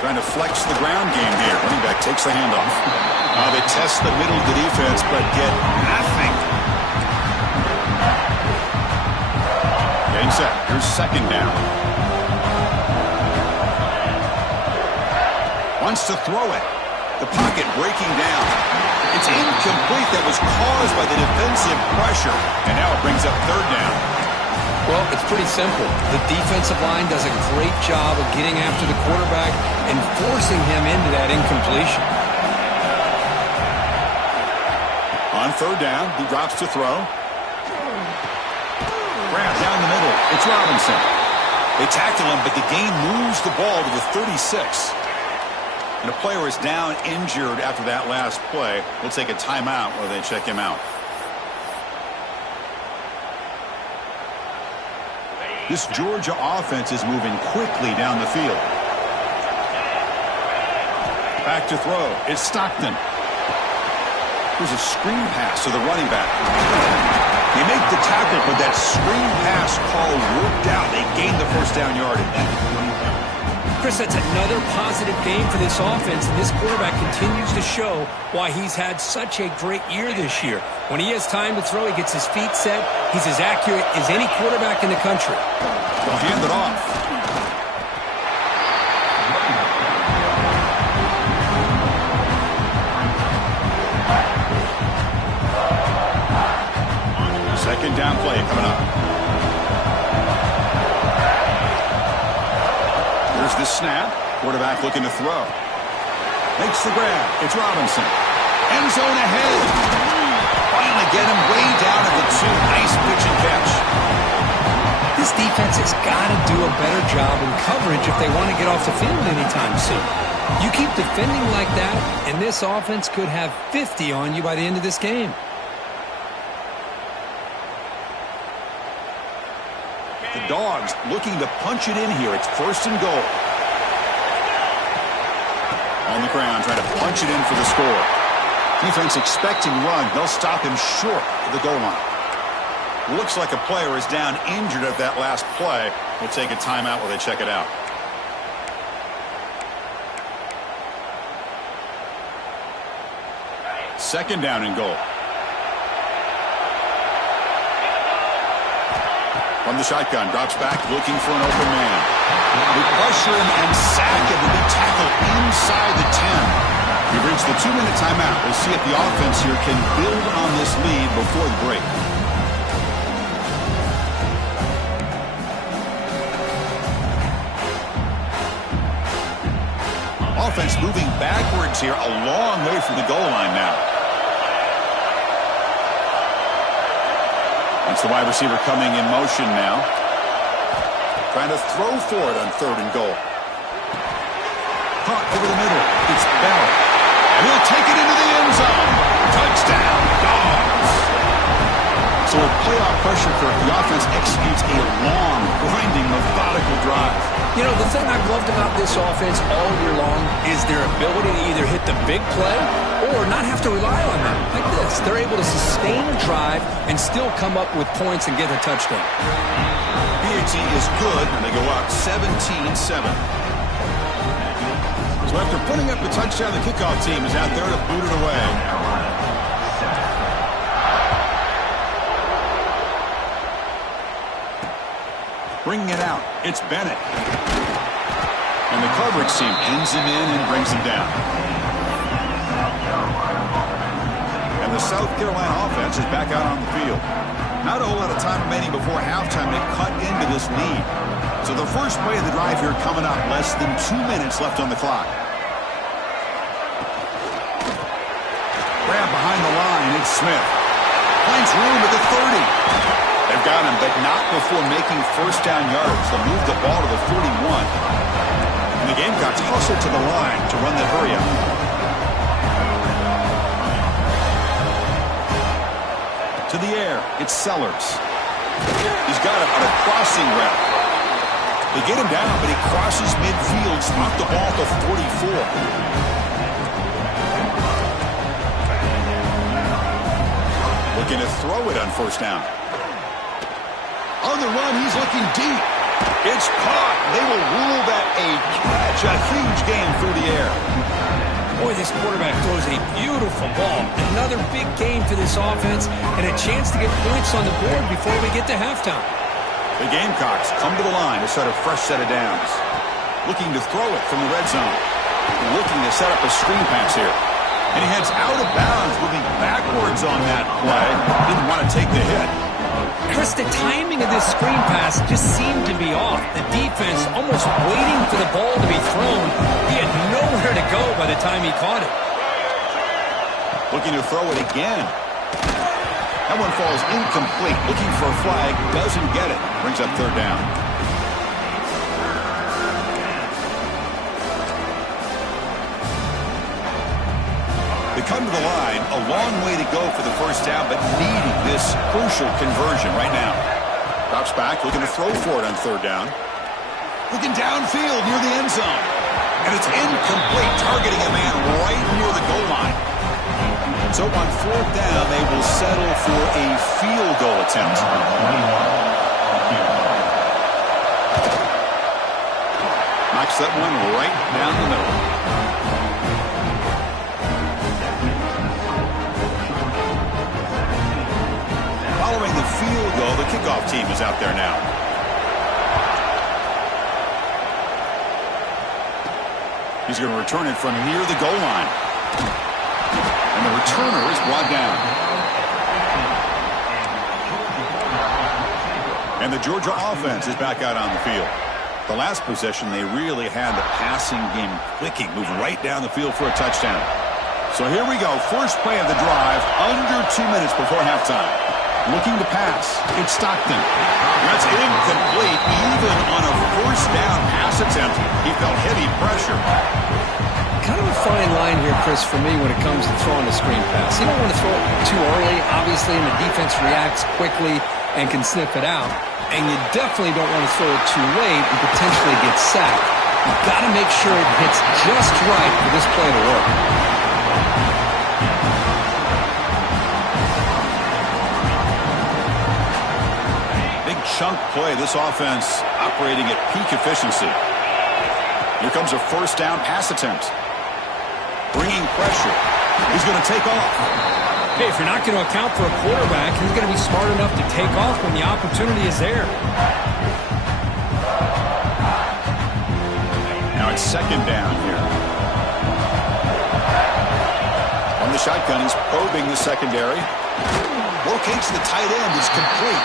Trying to flex the ground game here. Running back takes the handoff. They test the middle of the defense, but get nothing. Getting set. Here's 2nd down. Wants to throw it. The pocket breaking down. It's incomplete. That was caused by the defensive pressure. And now it brings up 3rd down. Well, it's pretty simple. The defensive line does a great job of getting after the quarterback and forcing him into that incompletion. On 3rd down, he drops to throw. Grab down the middle. It's Robinson. They tackle him, but the gain moves the ball to the 36. And a player is down injured after that last play. We'll take a timeout while they check him out. This Georgia offense is moving quickly down the field. Back to throw. It's Stockton. There's a screen pass to the running back. They make the tackle, but that screen pass call worked out. They gained the first down yardage. Chris, that's another positive game for this offense, and this quarterback continues to show why he's had such a great year this year. When he has time to throw, he gets his feet set. He's as accurate as any quarterback in the country. They'll hand it off. Second down play coming up. Here's the snap. Quarterback looking to throw. Makes the grab. It's Robinson. End zone ahead. Finally get him way down at the 2. Nice pitch and catch. This defense has got to do a better job in coverage if they want to get off the field anytime soon. You keep defending like that, and this offense could have 50 on you by the end of this game. The Dogs looking to punch it in here. It's 1st and goal. On the ground, trying to punch it in for the score. Defense expecting run. They'll stop him short of the goal line. Looks like a player is down injured at that last play. We'll take a timeout while they check it out. Second down and goal. From the shotgun, drops back, looking for an open man. We pressure him and sack him to be tackled inside the 10. We've reached the 2-minute timeout. We'll see if the offense here can build on this lead before the break. Offense moving backwards here, a long way from the goal line now. That's the wide receiver coming in motion now. Trying to throw for it on 3rd and goal. Caught over the middle. It's Bell. And he'll take it into the end zone. Touchdown, Dogs. So with playoff pressure, Kirk, the offense executes a long, grinding, methodical drive. You know, the thing I've loved about this offense all year long is their ability to either hit the big play or not have to rely on them. Like this, they're able to sustain a drive and still come up with points and get a touchdown. BAT is good, and they go up 17-7. So after putting up the touchdown, the kickoff team is out there to boot it away. Bringing it out, it's Bennett. And the coverage team pins him in and brings him down. And the South Carolina offense is back out on the field. Not a whole lot of time remaining before halftime to cut into this lead. So the first play of the drive here coming up, less than 2 minutes left on the clock. Grab behind the line, it's Smith. Finds room at the 30. They've got him, but not before making first down yards. They'll move the ball to the 41. And the Gamecocks hustle to the line to run the hurry up. To the air, it's Sellers. He's got it on a crossing route. They get him down, but he crosses midfield, knocked the ball to 44. Looking to throw it on first down. On the run, he's looking deep. It's caught. They will rule that a catch. A huge game through the air. Boy, this quarterback throws a beautiful ball. Another big game for this offense and a chance to get points on the board before we get to halftime. The Gamecocks come to the line to set a fresh set of downs. Looking to throw it from the red zone. Looking to set up a screen pass here. And he heads out of bounds, moving backwards on that play. Didn't want to take the hit. Chris, the timing of this screen pass just seemed to be off. The defense almost waiting for the ball to be thrown. He had nowhere to go by the time he caught it. Looking to throw it again. That one falls incomplete. Looking for a flag. Doesn't get it. Brings up 3rd down. They come to the line, a long way to go for the first down, but needing this crucial conversion right now. Drops back, looking to throw for it on 3rd down. Looking downfield near the end zone. And it's incomplete, targeting a man right near the goal line. So on 4th down, they will settle for a field goal attempt. Knocks that one right down the middle. Following the field goal, the kickoff team is out there now. He's going to return it from near the goal line. And the returner is brought down. And the Georgia offense is back out on the field. The last possession, they really had the passing game clicking, move right down the field for a touchdown. So here we go, first play of the drive, under 2 minutes before halftime. Looking to pass. It's Stockton. That's incomplete. Even on a first down pass attempt, he felt heavy pressure. Kind of a fine line here, Chris, for me when it comes to throwing a screen pass. You don't want to throw it too early, obviously, and the defense reacts quickly and can sniff it out. And you definitely don't want to throw it too late and potentially get sacked. You've got to make sure it hits just right for this play to work. chunk play. This offense operating at peak efficiency. Here comes a first down pass attempt. Bringing pressure. He's going to take off. Hey, if you're not going to account for a quarterback, he's going to be smart enough to take off when the opportunity is there. Now it's second down here. On the shotgun, he's probing the secondary. Locates the tight end. Is complete.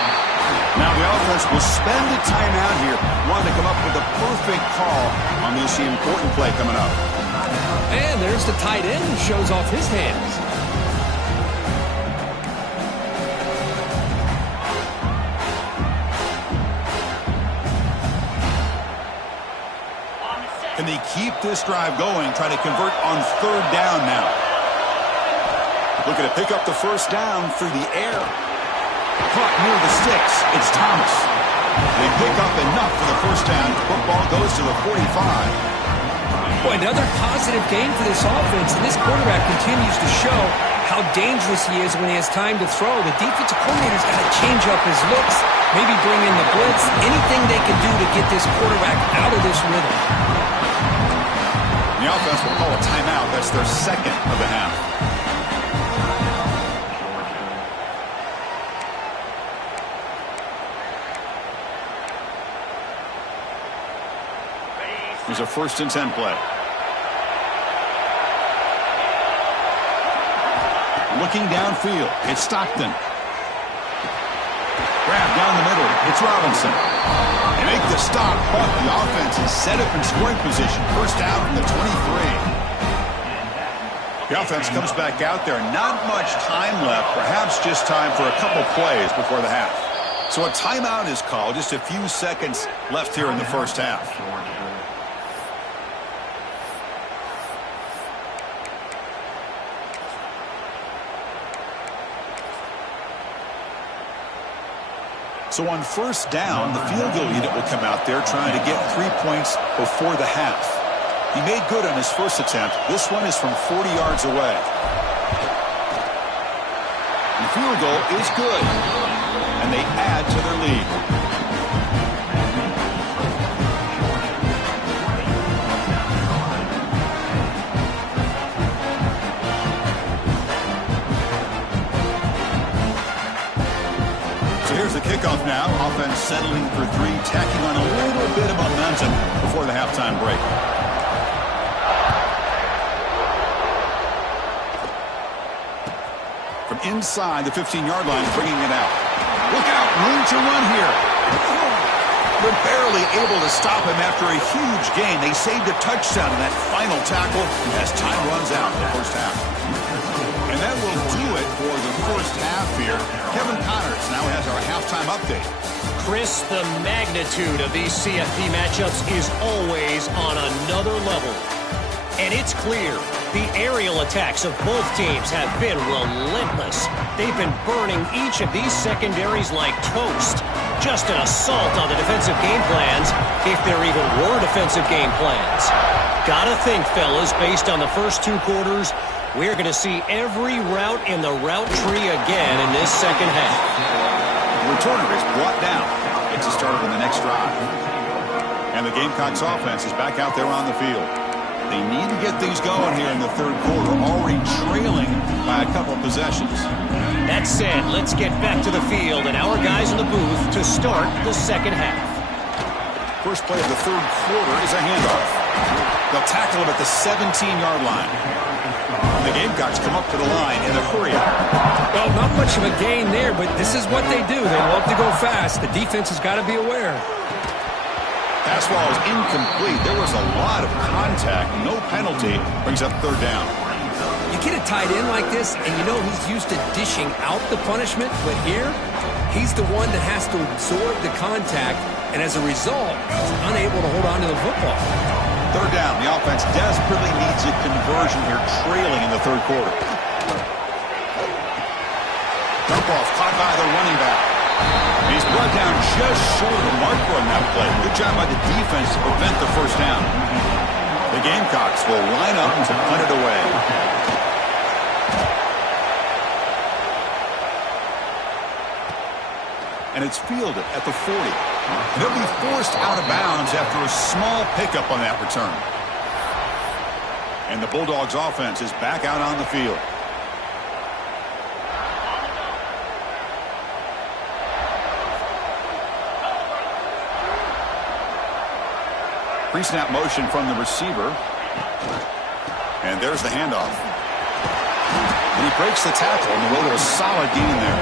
Now the offense will spend a timeout here. Wanting to come up with the perfect call on this important play coming up. And there's the tight end who shows off his hands. Can they keep this drive going, try to convert on third down now? Looking to pick up the first down through the air. Caught near the sticks. It's Thomas. They pick up enough for the first down. Football goes to the 45. Boy, another positive game for this offense, and this quarterback continues to show how dangerous he is when he has time to throw. The defensive coordinator's got to change up his looks, maybe bring in the blitz, anything they can do to get this quarterback out of this rhythm. The offense will call a timeout. That's their second of the half. Here's a 1st and 10 play. Looking downfield, it's Stockton. Grab down the middle, it's Robinson. They make the stop, but the offense is set up in scoring position. First down from the 23. The offense comes back out there. Not much time left, perhaps just time for a couple plays before the half. So a timeout is called, just a few seconds left here in the first half. So on first down, the field goal unit will come out there trying to get 3 points before the half. He made good on his first attempt. This one is from 40 yards away. The field goal is good, and they add to their lead. Here's the kickoff now. Offense settling for 3, tacking on a little bit of momentum before the halftime break. From inside the 15-yard line, bringing it out. Look out, room to run here. They're barely able to stop him after a huge gain. They saved a touchdown in that final tackle as time runs out in the first half. And that will do it for the first half here. Kevin Connors now has our halftime update. Chris, the magnitude of these CFP matchups is always on another level. And it's clear the aerial attacks of both teams have been relentless. They've been burning each of these secondaries like toast. Just an assault on the defensive game plans, if there even were defensive game plans. Gotta think, fellas, based on the first 2 quarters, we're going to see every route in the route tree again in this second half. The returner is brought down. Gets us started on the next drive. And the Gamecocks offense is back out there on the field. They need to get things going here in the third quarter, already trailing by a couple possessions. That said, let's get back to the field and our guys in the booth to start the second half. First play of the third quarter is a handoff. They'll tackle him at the 17-yard line. The Gamecocks come up to the line in a hurry up. Well, not much of a gain there, but this is what they do. They love to go fast. The defense has got to be aware. Pass ball is incomplete. There was a lot of contact. No penalty. Brings up third down. You get a tight end like this, and you know he's used to dishing out the punishment, but here, he's the one that has to absorb the contact, and as a result, he's unable to hold on to the football. Third down. The offense desperately needs a conversion here, trailing in the third quarter. Dump off caught by the running back. He's brought down just short of the marker on that play. Good job by the defense to prevent the first down. The Gamecocks will line up to punt it away. and it's fielded at the 40. And he'll be forced out of bounds after a small pickup on that return. And the Bulldogs offense is back out on the field. Pre-snap motion from the receiver. And there's the handoff. And he breaks the tackle on the way to a solid gain there.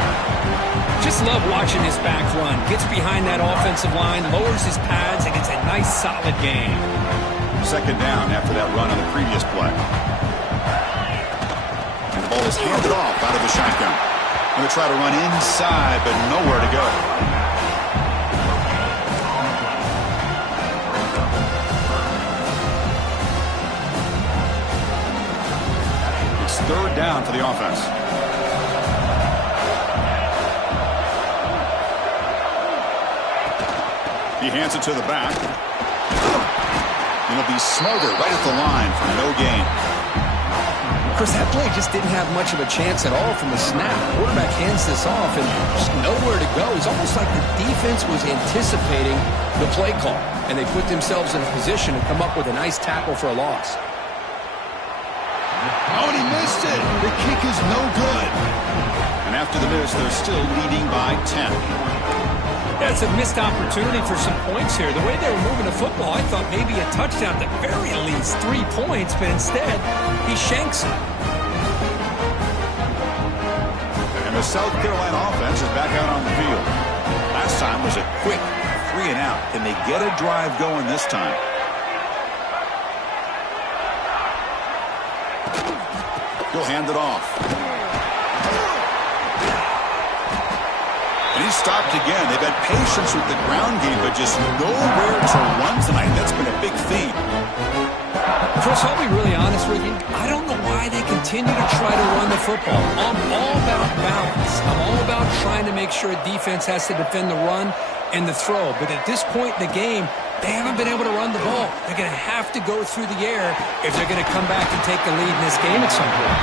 Just love watching his back run. Gets behind that offensive line, lowers his pads, and gets a nice solid gain. Second down after that run on the previous play. And the ball is handed off out of the shotgun. Going to try to run inside, but nowhere to go. Third down for the offense. He hands it to the back. And it'll be smothered right at the line for no gain. Of course, that play just didn't have much of a chance at all from the snap. The quarterback hands this off and just nowhere to go. It's almost like the defense was anticipating the play call, and they put themselves in a position to come up with a nice tackle for a loss. Oh, and he missed it. The kick is no good. And after the miss, they're still leading by 10. That's a missed opportunity for some points here. The way they were moving the football, I thought maybe a touchdown, at the very least 3 points, but instead, he shanks it. And the South Carolina offense is back out on the field. Last time was a quick 3 and out. Can they get a drive going this time? He'll hand it off. And he's stopped again. They've had patience with the ground game, but just nowhere to run tonight. That's been a big theme. Chris, I'll be really honest with you. I don't know why they continue to try to run the football. I'm all about balance. I'm all about trying to make sure a defense has to defend the run and the throw. But at this point in the game, they haven't been able to run the ball. They're going to have to go through the air if they're going to come back and take the lead in this game at some point.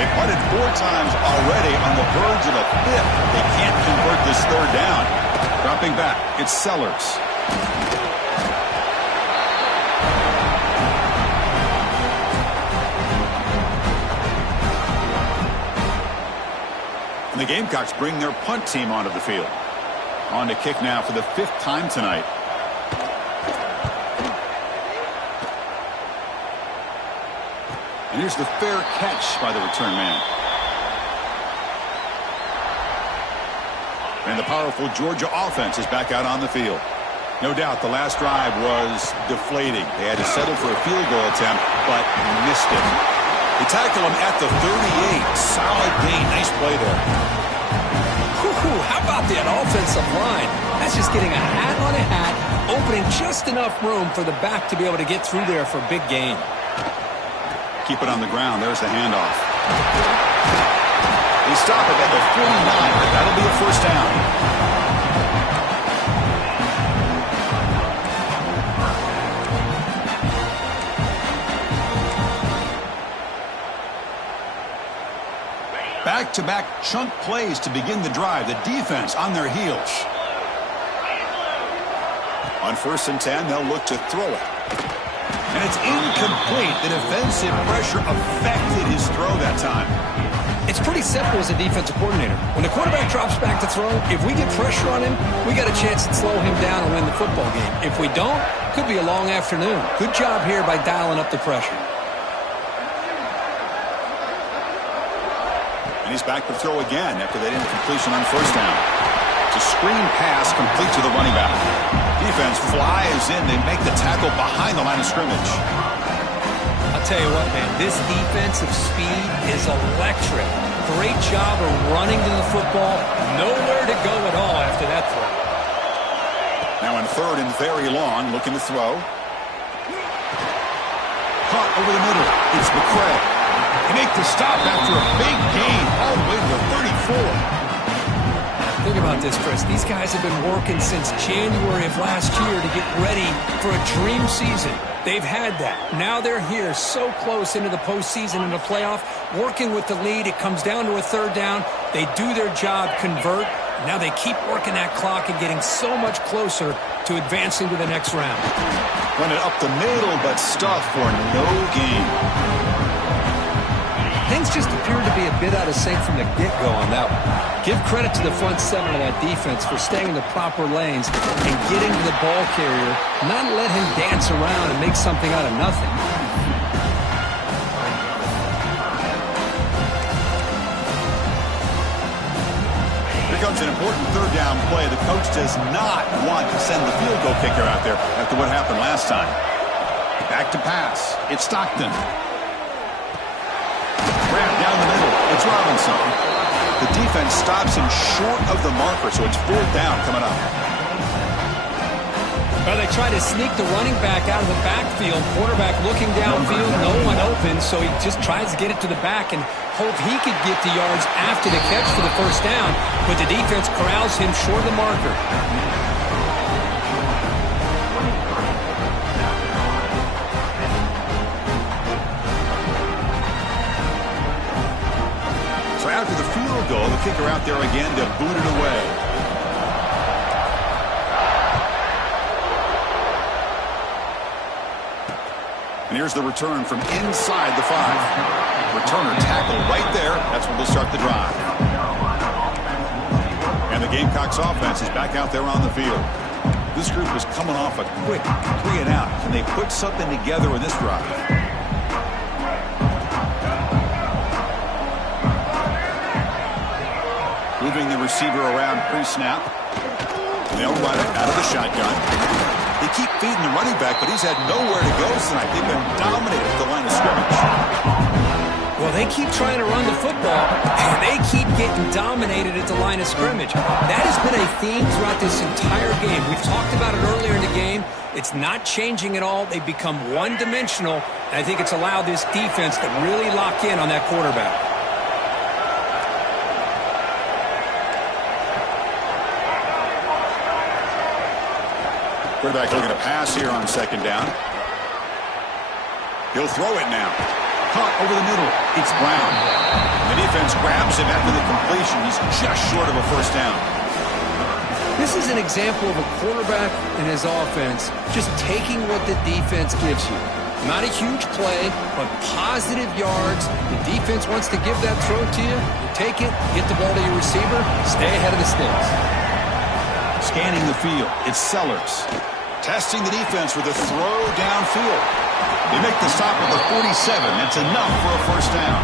They've punted 4 times already on the verge of a 5th. They can't convert this third down. Dropping back, it's Sellers. The Gamecocks bring their punt team onto the field. On to kick now for the 5th time tonight. And here's the fair catch by the return man. And the powerful Georgia offense is back out on the field. No doubt the last drive was deflating. They had to settle for a field goal attempt, but missed it. They tackle him at the 38. Solid gain. Nice play there. How about that offensive line? That's just getting a hat on a hat, opening just enough room for the back to be able to get through there for a big gain. Keep it on the ground. There's the handoff. They stop it at the 49. That'll be a first down. Back-to-back chunk plays to begin the drive. The defense on their heels. On 1st and 10, they'll look to throw it. And it's incomplete. The defensive pressure affected his throw that time. It's pretty simple as a defensive coordinator. When the quarterback drops back to throw, if we get pressure on him, we got a chance to slow him down and win the football game. If we don't, could be a long afternoon. Good job here by dialing up the pressure. And he's back to throw again after that incompletion on 1st down. It's a screen pass complete to the running back. Defense flies in. They make the tackle behind the line of scrimmage. I'll tell you what, man, this defensive speed is electric. Great job of running to the football. Nowhere to go at all after that throw. Now in 3rd and very long, looking to throw. Caught over the middle. It's McCray. They make the stop after a big gain all the way to the 34. Think about this, Chris. These guys have been working since January of last year to get ready for a dream season. They've had that. Now they're here so close into the postseason and the playoff, working with the lead. It comes down to a third down. They do their job, convert. Now they keep working that clock and getting so much closer to advancing to the next round. Run it up the middle, but stuff for no gain. Things just appeared to be a bit out of sync from the get-go on that one. Give credit to the front seven of that defense for staying in the proper lanes and getting to the ball carrier, not let him dance around and make something out of nothing. Here comes an important third down play. The coach does not want to send the field goal kicker out there after what happened last time. Back to pass. It's Stockton. Grab down the middle. It's Robinson. The defense stops him short of the marker, so it's fourth down coming up. Well, they try to sneak the running back out of the backfield. Quarterback looking downfield, no one open, so he just tries to get it to the back and hope he could get the yards after the catch for the first down, but the defense corrals him short of the marker. After the field goal, the kicker out there again to boot it away. And here's the return from inside the 5. Returner tackled right there. That's when they'll start the drive. And the Gamecocks offense is back out there on the field. This group is coming off a quick 3 and out. Can they put something together in this drive? Moving the receiver around pre-snap. They'll run it out of the shotgun. They keep feeding the running back, but he's had nowhere to go tonight. They've been dominated at the line of scrimmage. Well, they keep trying to run the football, and they keep getting dominated at the line of scrimmage. That has been a theme throughout this entire game. We've talked about it earlier in the game. It's not changing at all. They've become one-dimensional, and I think it's allowed this defense to really lock in on that quarterback. Quarterback looking to pass here on second down. He'll throw it now. Caught over the middle. It's Brown. The defense grabs him after the completion. He's just short of a first down. This is an example of a quarterback and his offense just taking what the defense gives you. Not a huge play, but positive yards. The defense wants to give that throw to you. You take it, get the ball to your receiver, stay ahead of the sticks. Scanning the field, it's Sellers. Testing the defense with a throw downfield. They make the stop at the 47. That's enough for a first down.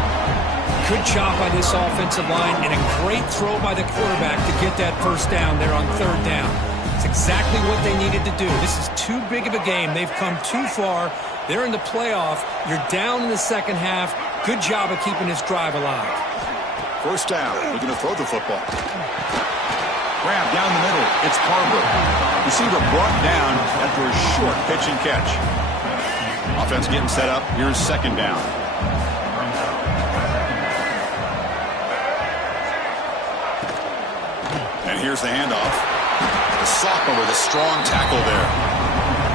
Good job by this offensive line and a great throw by the quarterback to get that first down there on third down. It's exactly what they needed to do. This is too big of a game. They've come too far. They're in the playoff. You're down in the second half. Good job of keeping this drive alive. First down. Looking to throw the football. Grab down the middle. It's Barber. Receiver brought down after a short pitch and catch. Offense getting set up. Here's second down. And here's the handoff. The sophomore with a strong tackle there.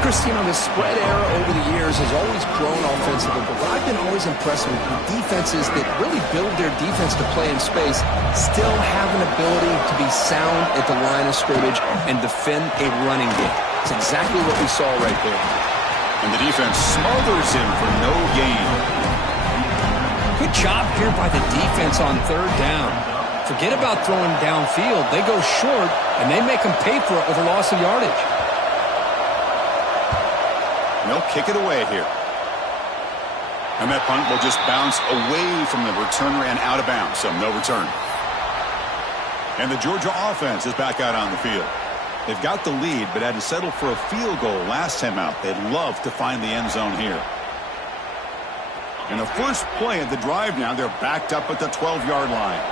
Chris, you know, the spread era over the years has always grown offensively, but what I've been always impressed with defenses that really build their defense to play in space still have an ability to be sound at the line of scrimmage and defend a running game. It's exactly what we saw right there. And the defense smothers him for no gain. Good job here by the defense on third down. Forget about throwing downfield. They go short, and they make them pay for it with a loss of yardage. They'll kick it away here. And that punt will just bounce away from the returner and out of bounds, so no return. And the Georgia offense is back out on the field. They've got the lead, but had to settle for a field goal last time out. They'd love to find the end zone here. In the first play of the drive now, they're backed up at the 12-yard line.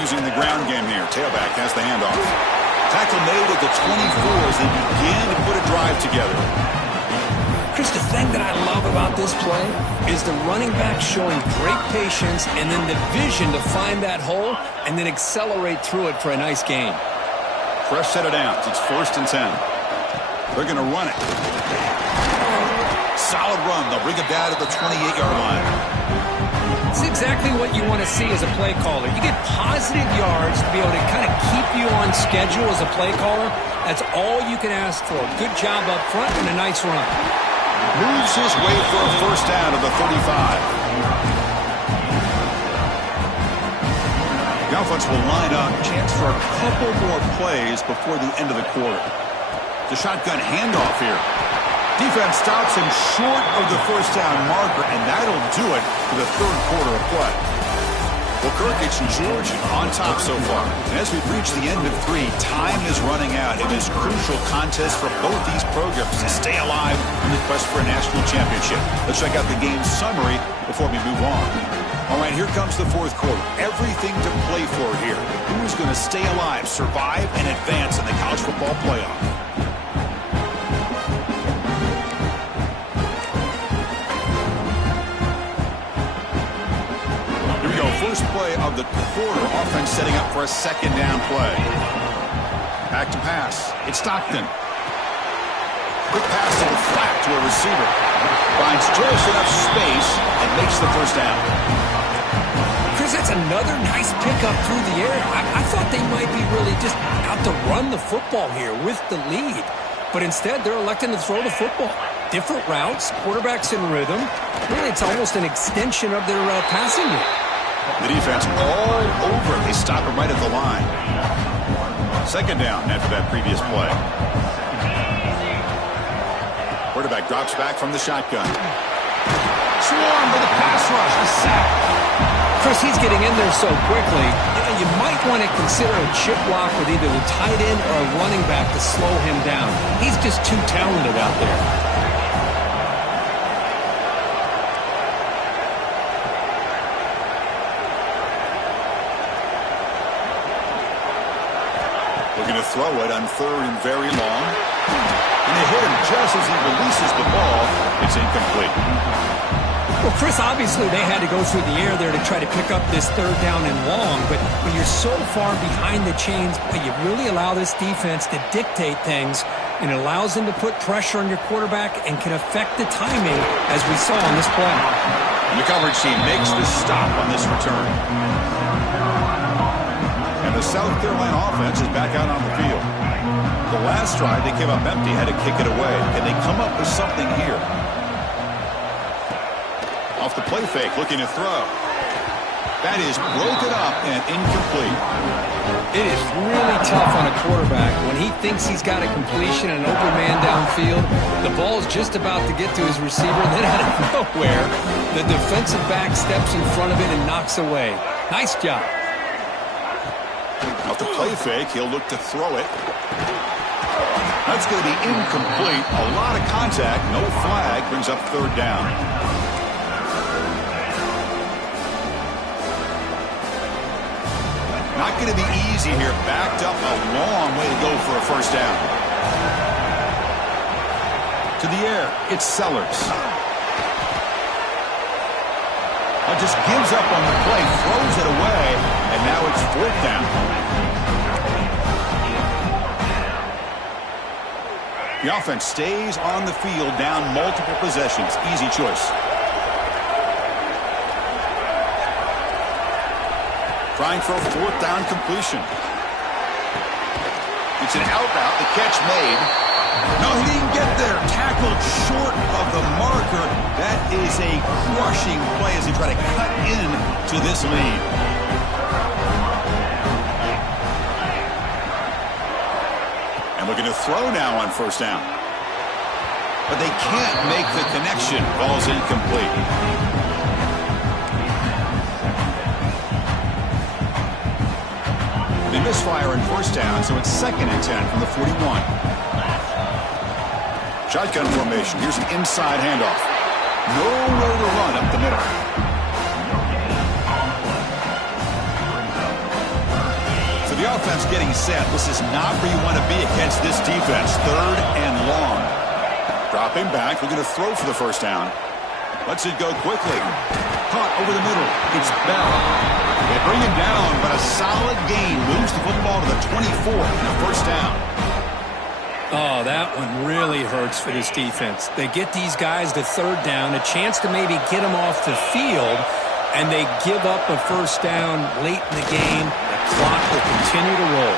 Using the ground game here. Tailback has the handoff. Tackle made at the 24 as they begin to put a drive together. Chris, the thing that I love about this play is the running back showing great patience and then the vision to find that hole and then accelerate through it for a nice gain. Fresh set of downs. It's 1st and 10. They're going to run it. Solid run. They'll bring it down to the 28-yard line. It's exactly what you want to see as a play caller. You get positive yards to be able to kind of keep you on schedule as a play caller. That's all you can ask for. Good job up front and a nice run. Moves his way for a 1st down to the 35. The offense will line up. Chance for a couple more plays before the end of the quarter. The shotgun handoff here. Defense stops him short of the 1st down marker, and that'll do it for the 3rd quarter of play. Well, Kirkich and Georgia on top so far. And as we've reached the end of 3, time is running out in this crucial contest for both these programs to stay alive in the quest for a national championship. Let's check out the game summary before we move on. All right, here comes the 4th quarter. Everything to play for here. Who's going to stay alive, survive, and advance in the college football playoff? First play of the quarter, offense setting up for a 2nd down play. Back to pass. It's Stockton. Quick pass to the flat to a receiver. Finds just enough space and makes the 1st down. Chris, that's another nice pickup through the air. I thought they might be really just out to run the football here with the lead. But instead, they're electing to throw the football. Different routes, quarterbacks in rhythm. Really, it's almost an extension of their passing game. The defense all over it. They stop him right at the line. 2nd down after that previous play. Quarterback drops back from the shotgun. Swarm with a pass rush. A sack. Chris, he's getting in there so quickly. You might want to consider a chip block with either the tight end or a running back to slow him down. He's just too talented out there. Looking to throw it on 3rd and very long. And they hit him just as he releases the ball. It's incomplete. Well, Chris, obviously they had to go through the air there to try to pick up this 3rd down and long. But when you're so far behind the chains, you really allow this defense to dictate things. And it allows them to put pressure on your quarterback and can affect the timing, as we saw on this play. And the coverage team makes the stop on this return. And the South Carolina offense is back out on the field. The last drive, they came up empty, had to kick it away. Can they come up with something here? Off the play fake, looking to throw. That is broken up and incomplete. It is really tough on a quarterback when he thinks he's got a completion and an open man downfield. The ball is just about to get to his receiver, and then out of nowhere, the defensive back steps in front of it and knocks away. Nice job. Off the play fake, he'll look to throw it. That's going to be incomplete. A lot of contact, no flag, brings up 3rd down. Not going to be easy here. Backed up a long way to go for a 1st down. To the air, it's Sellers. Just gives up on the play, throws it away, and now it's 4th down. The offense stays on the field, down multiple possessions. Easy choice. Trying for a 4th down completion. It's an out route, the catch made. No, he didn't get there. Tackled short of the marker. That is a crushing play as they try to cut in to this lead. And looking to throw now on 1st down. But they can't make the connection. Ball's incomplete. They misfire in 1st down, so it's 2nd and 10 from the 41. Shotgun formation. Here's an inside handoff. Nowhere to run up the middle. So the offense getting set. This is not where you want to be against this defense. 3rd and long. Dropping back. Looking to throw for the 1st down. Lets it go quickly. Caught over the middle. It's Bell. They bring him down, but a solid gain moves the football to the 24 and a first down. Oh, that one really hurts for this defense. They get these guys to third down, a chance to maybe get them off the field, and they give up a first down late in the game. The clock will continue to roll.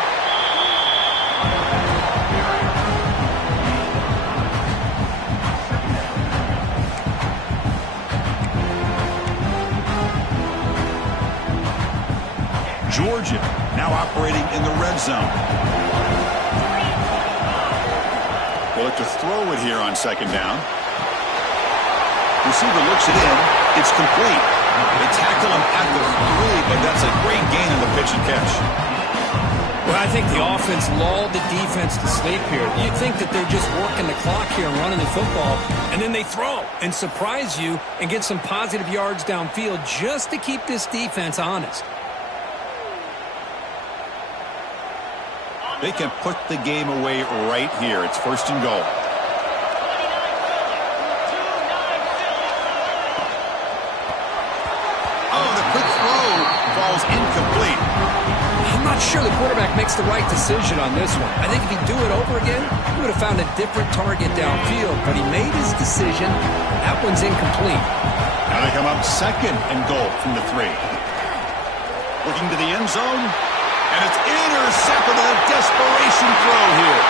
Georgia now operating in the red zone. They'll look to throw it here on second down. Receiver looks it in. It's complete. They tackle him at the 3, but that's a great gain on the pitch and catch. Well, I think the offense lulled the defense to sleep here. You'd think that they're just working the clock here and running the football, and then they throw and surprise you and get some positive yards downfield just to keep this defense honest. They can put the game away right here. It's first and goal. Oh, the quick throw falls incomplete. I'm not sure the quarterback makes the right decision on this one. I think if he'd do it over again, he would have found a different target downfield, but he made his decision. That one's incomplete. Now they come up second and goal from the 3. Looking to the end zone. And it's intercepted with a desperation throw here.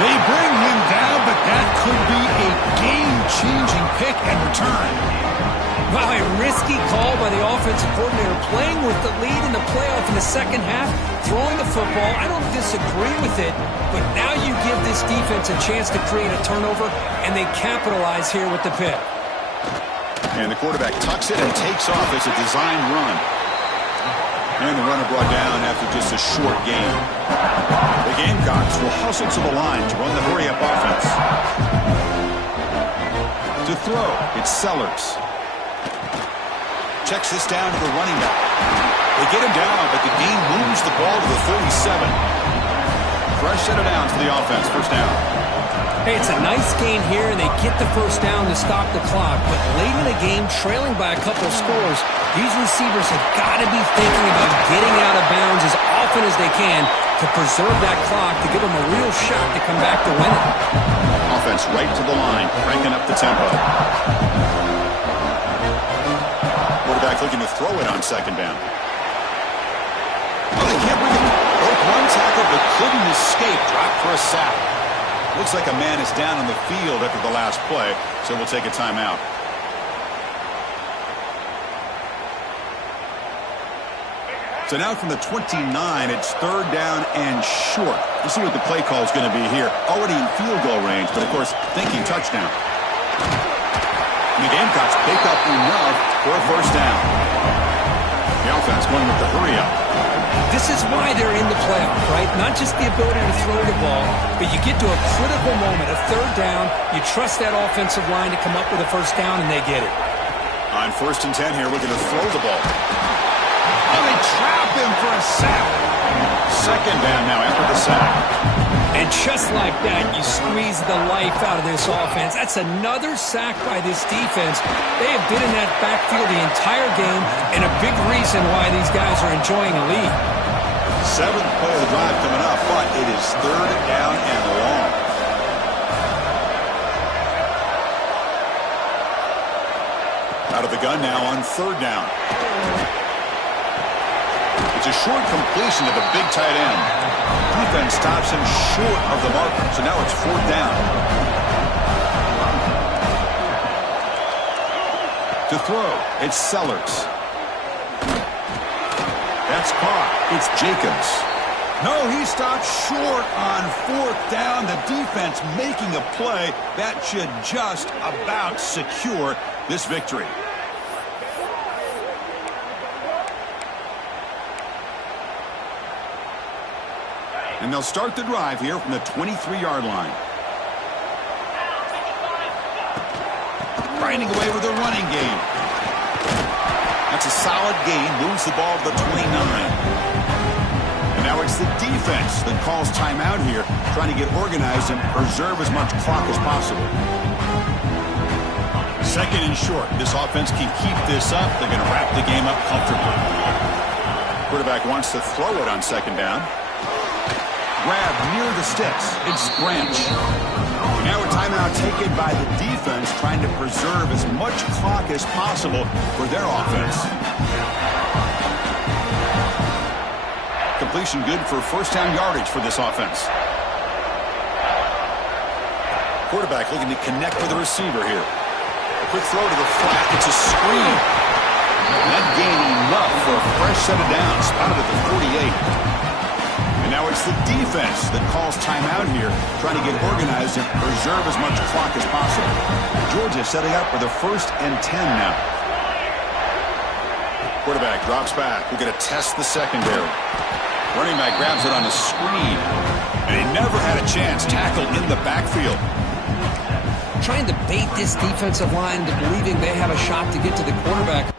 They bring him down, but that could be a game-changing pick and return. Wow, a risky call by the offensive coordinator, playing with the lead in the playoff in the second half, throwing the football. I don't disagree with it, but now you give this defense a chance to create a turnover, and they capitalize here with the pick. And the quarterback tucks it and takes off. It's a designed run. And the runner brought down after just a short gain. The Gamecocks will hustle to the line to run the hurry-up offense. To throw, it's Sellers. Checks this down to the running back. They get him down, but the gain moves the ball to the 37. Fresh set of downs for the offense. First down. Hey, it's a nice gain here, and they get the first down to stop the clock. But late in the game, trailing by a couple of scores, these receivers have got to be thinking about getting out of bounds as often as they can to preserve that clock, to give them a real shot to come back to win it. Offense right to the line, cranking up the tempo. Quarterback looking to throw it on second down. Oh, they can't bring it. Broke one tackle, but couldn't escape. Dropped for a sack. Looks like a man is down on the field after the last play, so we'll take a timeout. So now from the 29, it's third down and short. We'll see what the play call is going to be here. Already in field goal range, but of course, thinking touchdown. And the Gamecocks pick up enough for a first down. The offense going with the hurry up. This is why they're in the playoff, right? Not just the ability to throw the ball, but you get to a critical moment, a third down, you trust that offensive line to come up with a first down, and they get it. On first and 10 here, looking to throw the ball. Oh, they trap him for a sack. Second down now after the sack. And just like that, you squeeze the life out of this offense. That's another sack by this defense. They have been in that backfield the entire game, and a big reason why these guys are enjoying a lead. Seventh play of the drive coming up, but it is third down and long. Out of the gun now on third down. It's a short completion to the big tight end. Defense stops him short of the marker, so now it's fourth down. To throw, it's Sellers. That's caught. It's Jacobs. No, he stopped short on fourth down. The defense making a play that should just about secure this victory. And they'll start the drive here from the 23-yard line. Grinding away with a running game. That's a solid gain. Moves the ball to the 29. And now it's the defense that calls timeout here, trying to get organized and preserve as much clock as possible. Second and short. This offense can keep this up. They're going to wrap the game up comfortably. Quarterback wants to throw it on second down. Grab near the sticks. It's Branch. Now a timeout taken by the defense, trying to preserve as much clock as possible for their offense. Completion good for first down yardage for this offense. Quarterback looking to connect with the receiver here. A quick throw to the flat. It's a screen. That gained enough for a fresh set of downs. Spotted at the 48. And now it's the defense that calls timeout here, trying to get organized and preserve as much clock as possible. Georgia setting up for the 1st and 10 now. Quarterback drops back. We're going to test the secondary. Running back grabs it on a screen. And he never had a chance. Tackled in the backfield. Trying to bait this defensive line to believing they have a shot to get to the quarterback.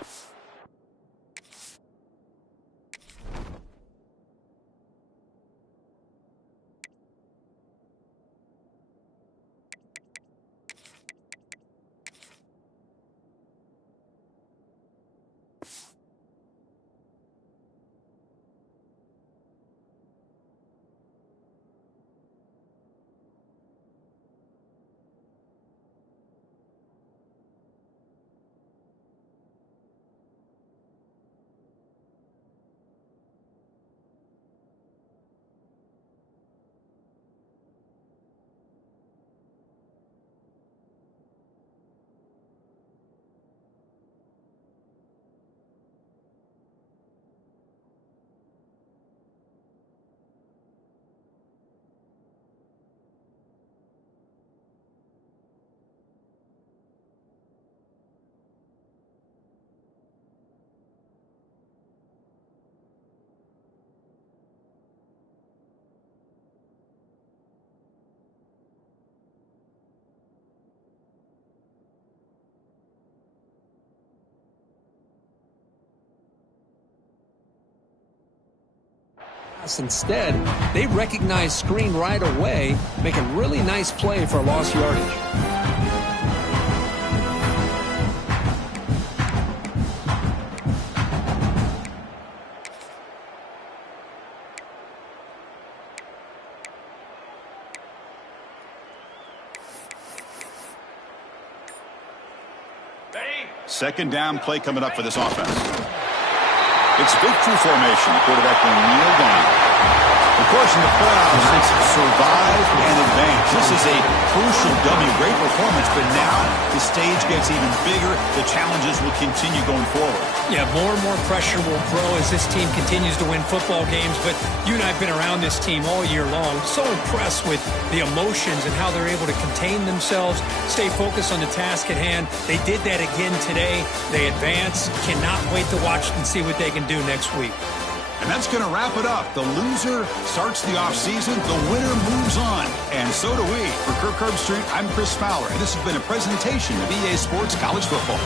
Instead, they recognize screen right away, make a really nice play for lost yardage. Second down play coming up for this offense. It's victory formation. The quarterback will kneel down. Of course, in the playoffs, it's survive and advance. This is a crucial W. Great performance, but now the stage gets even bigger. The challenges will continue going forward. Yeah, more and more pressure will grow as this team continues to win football games. But you and I have been around this team all year long. So impressed with the emotions and how they're able to contain themselves, stay focused on the task at hand. They did that again today. They advance. Cannot wait to watch and see what they can do next week. And that's going to wrap it up. The loser starts the offseason. The winner moves on. And so do we. For Kirk Herbstreit, I'm Chris Fowler. And this has been a presentation of EA Sports College Football.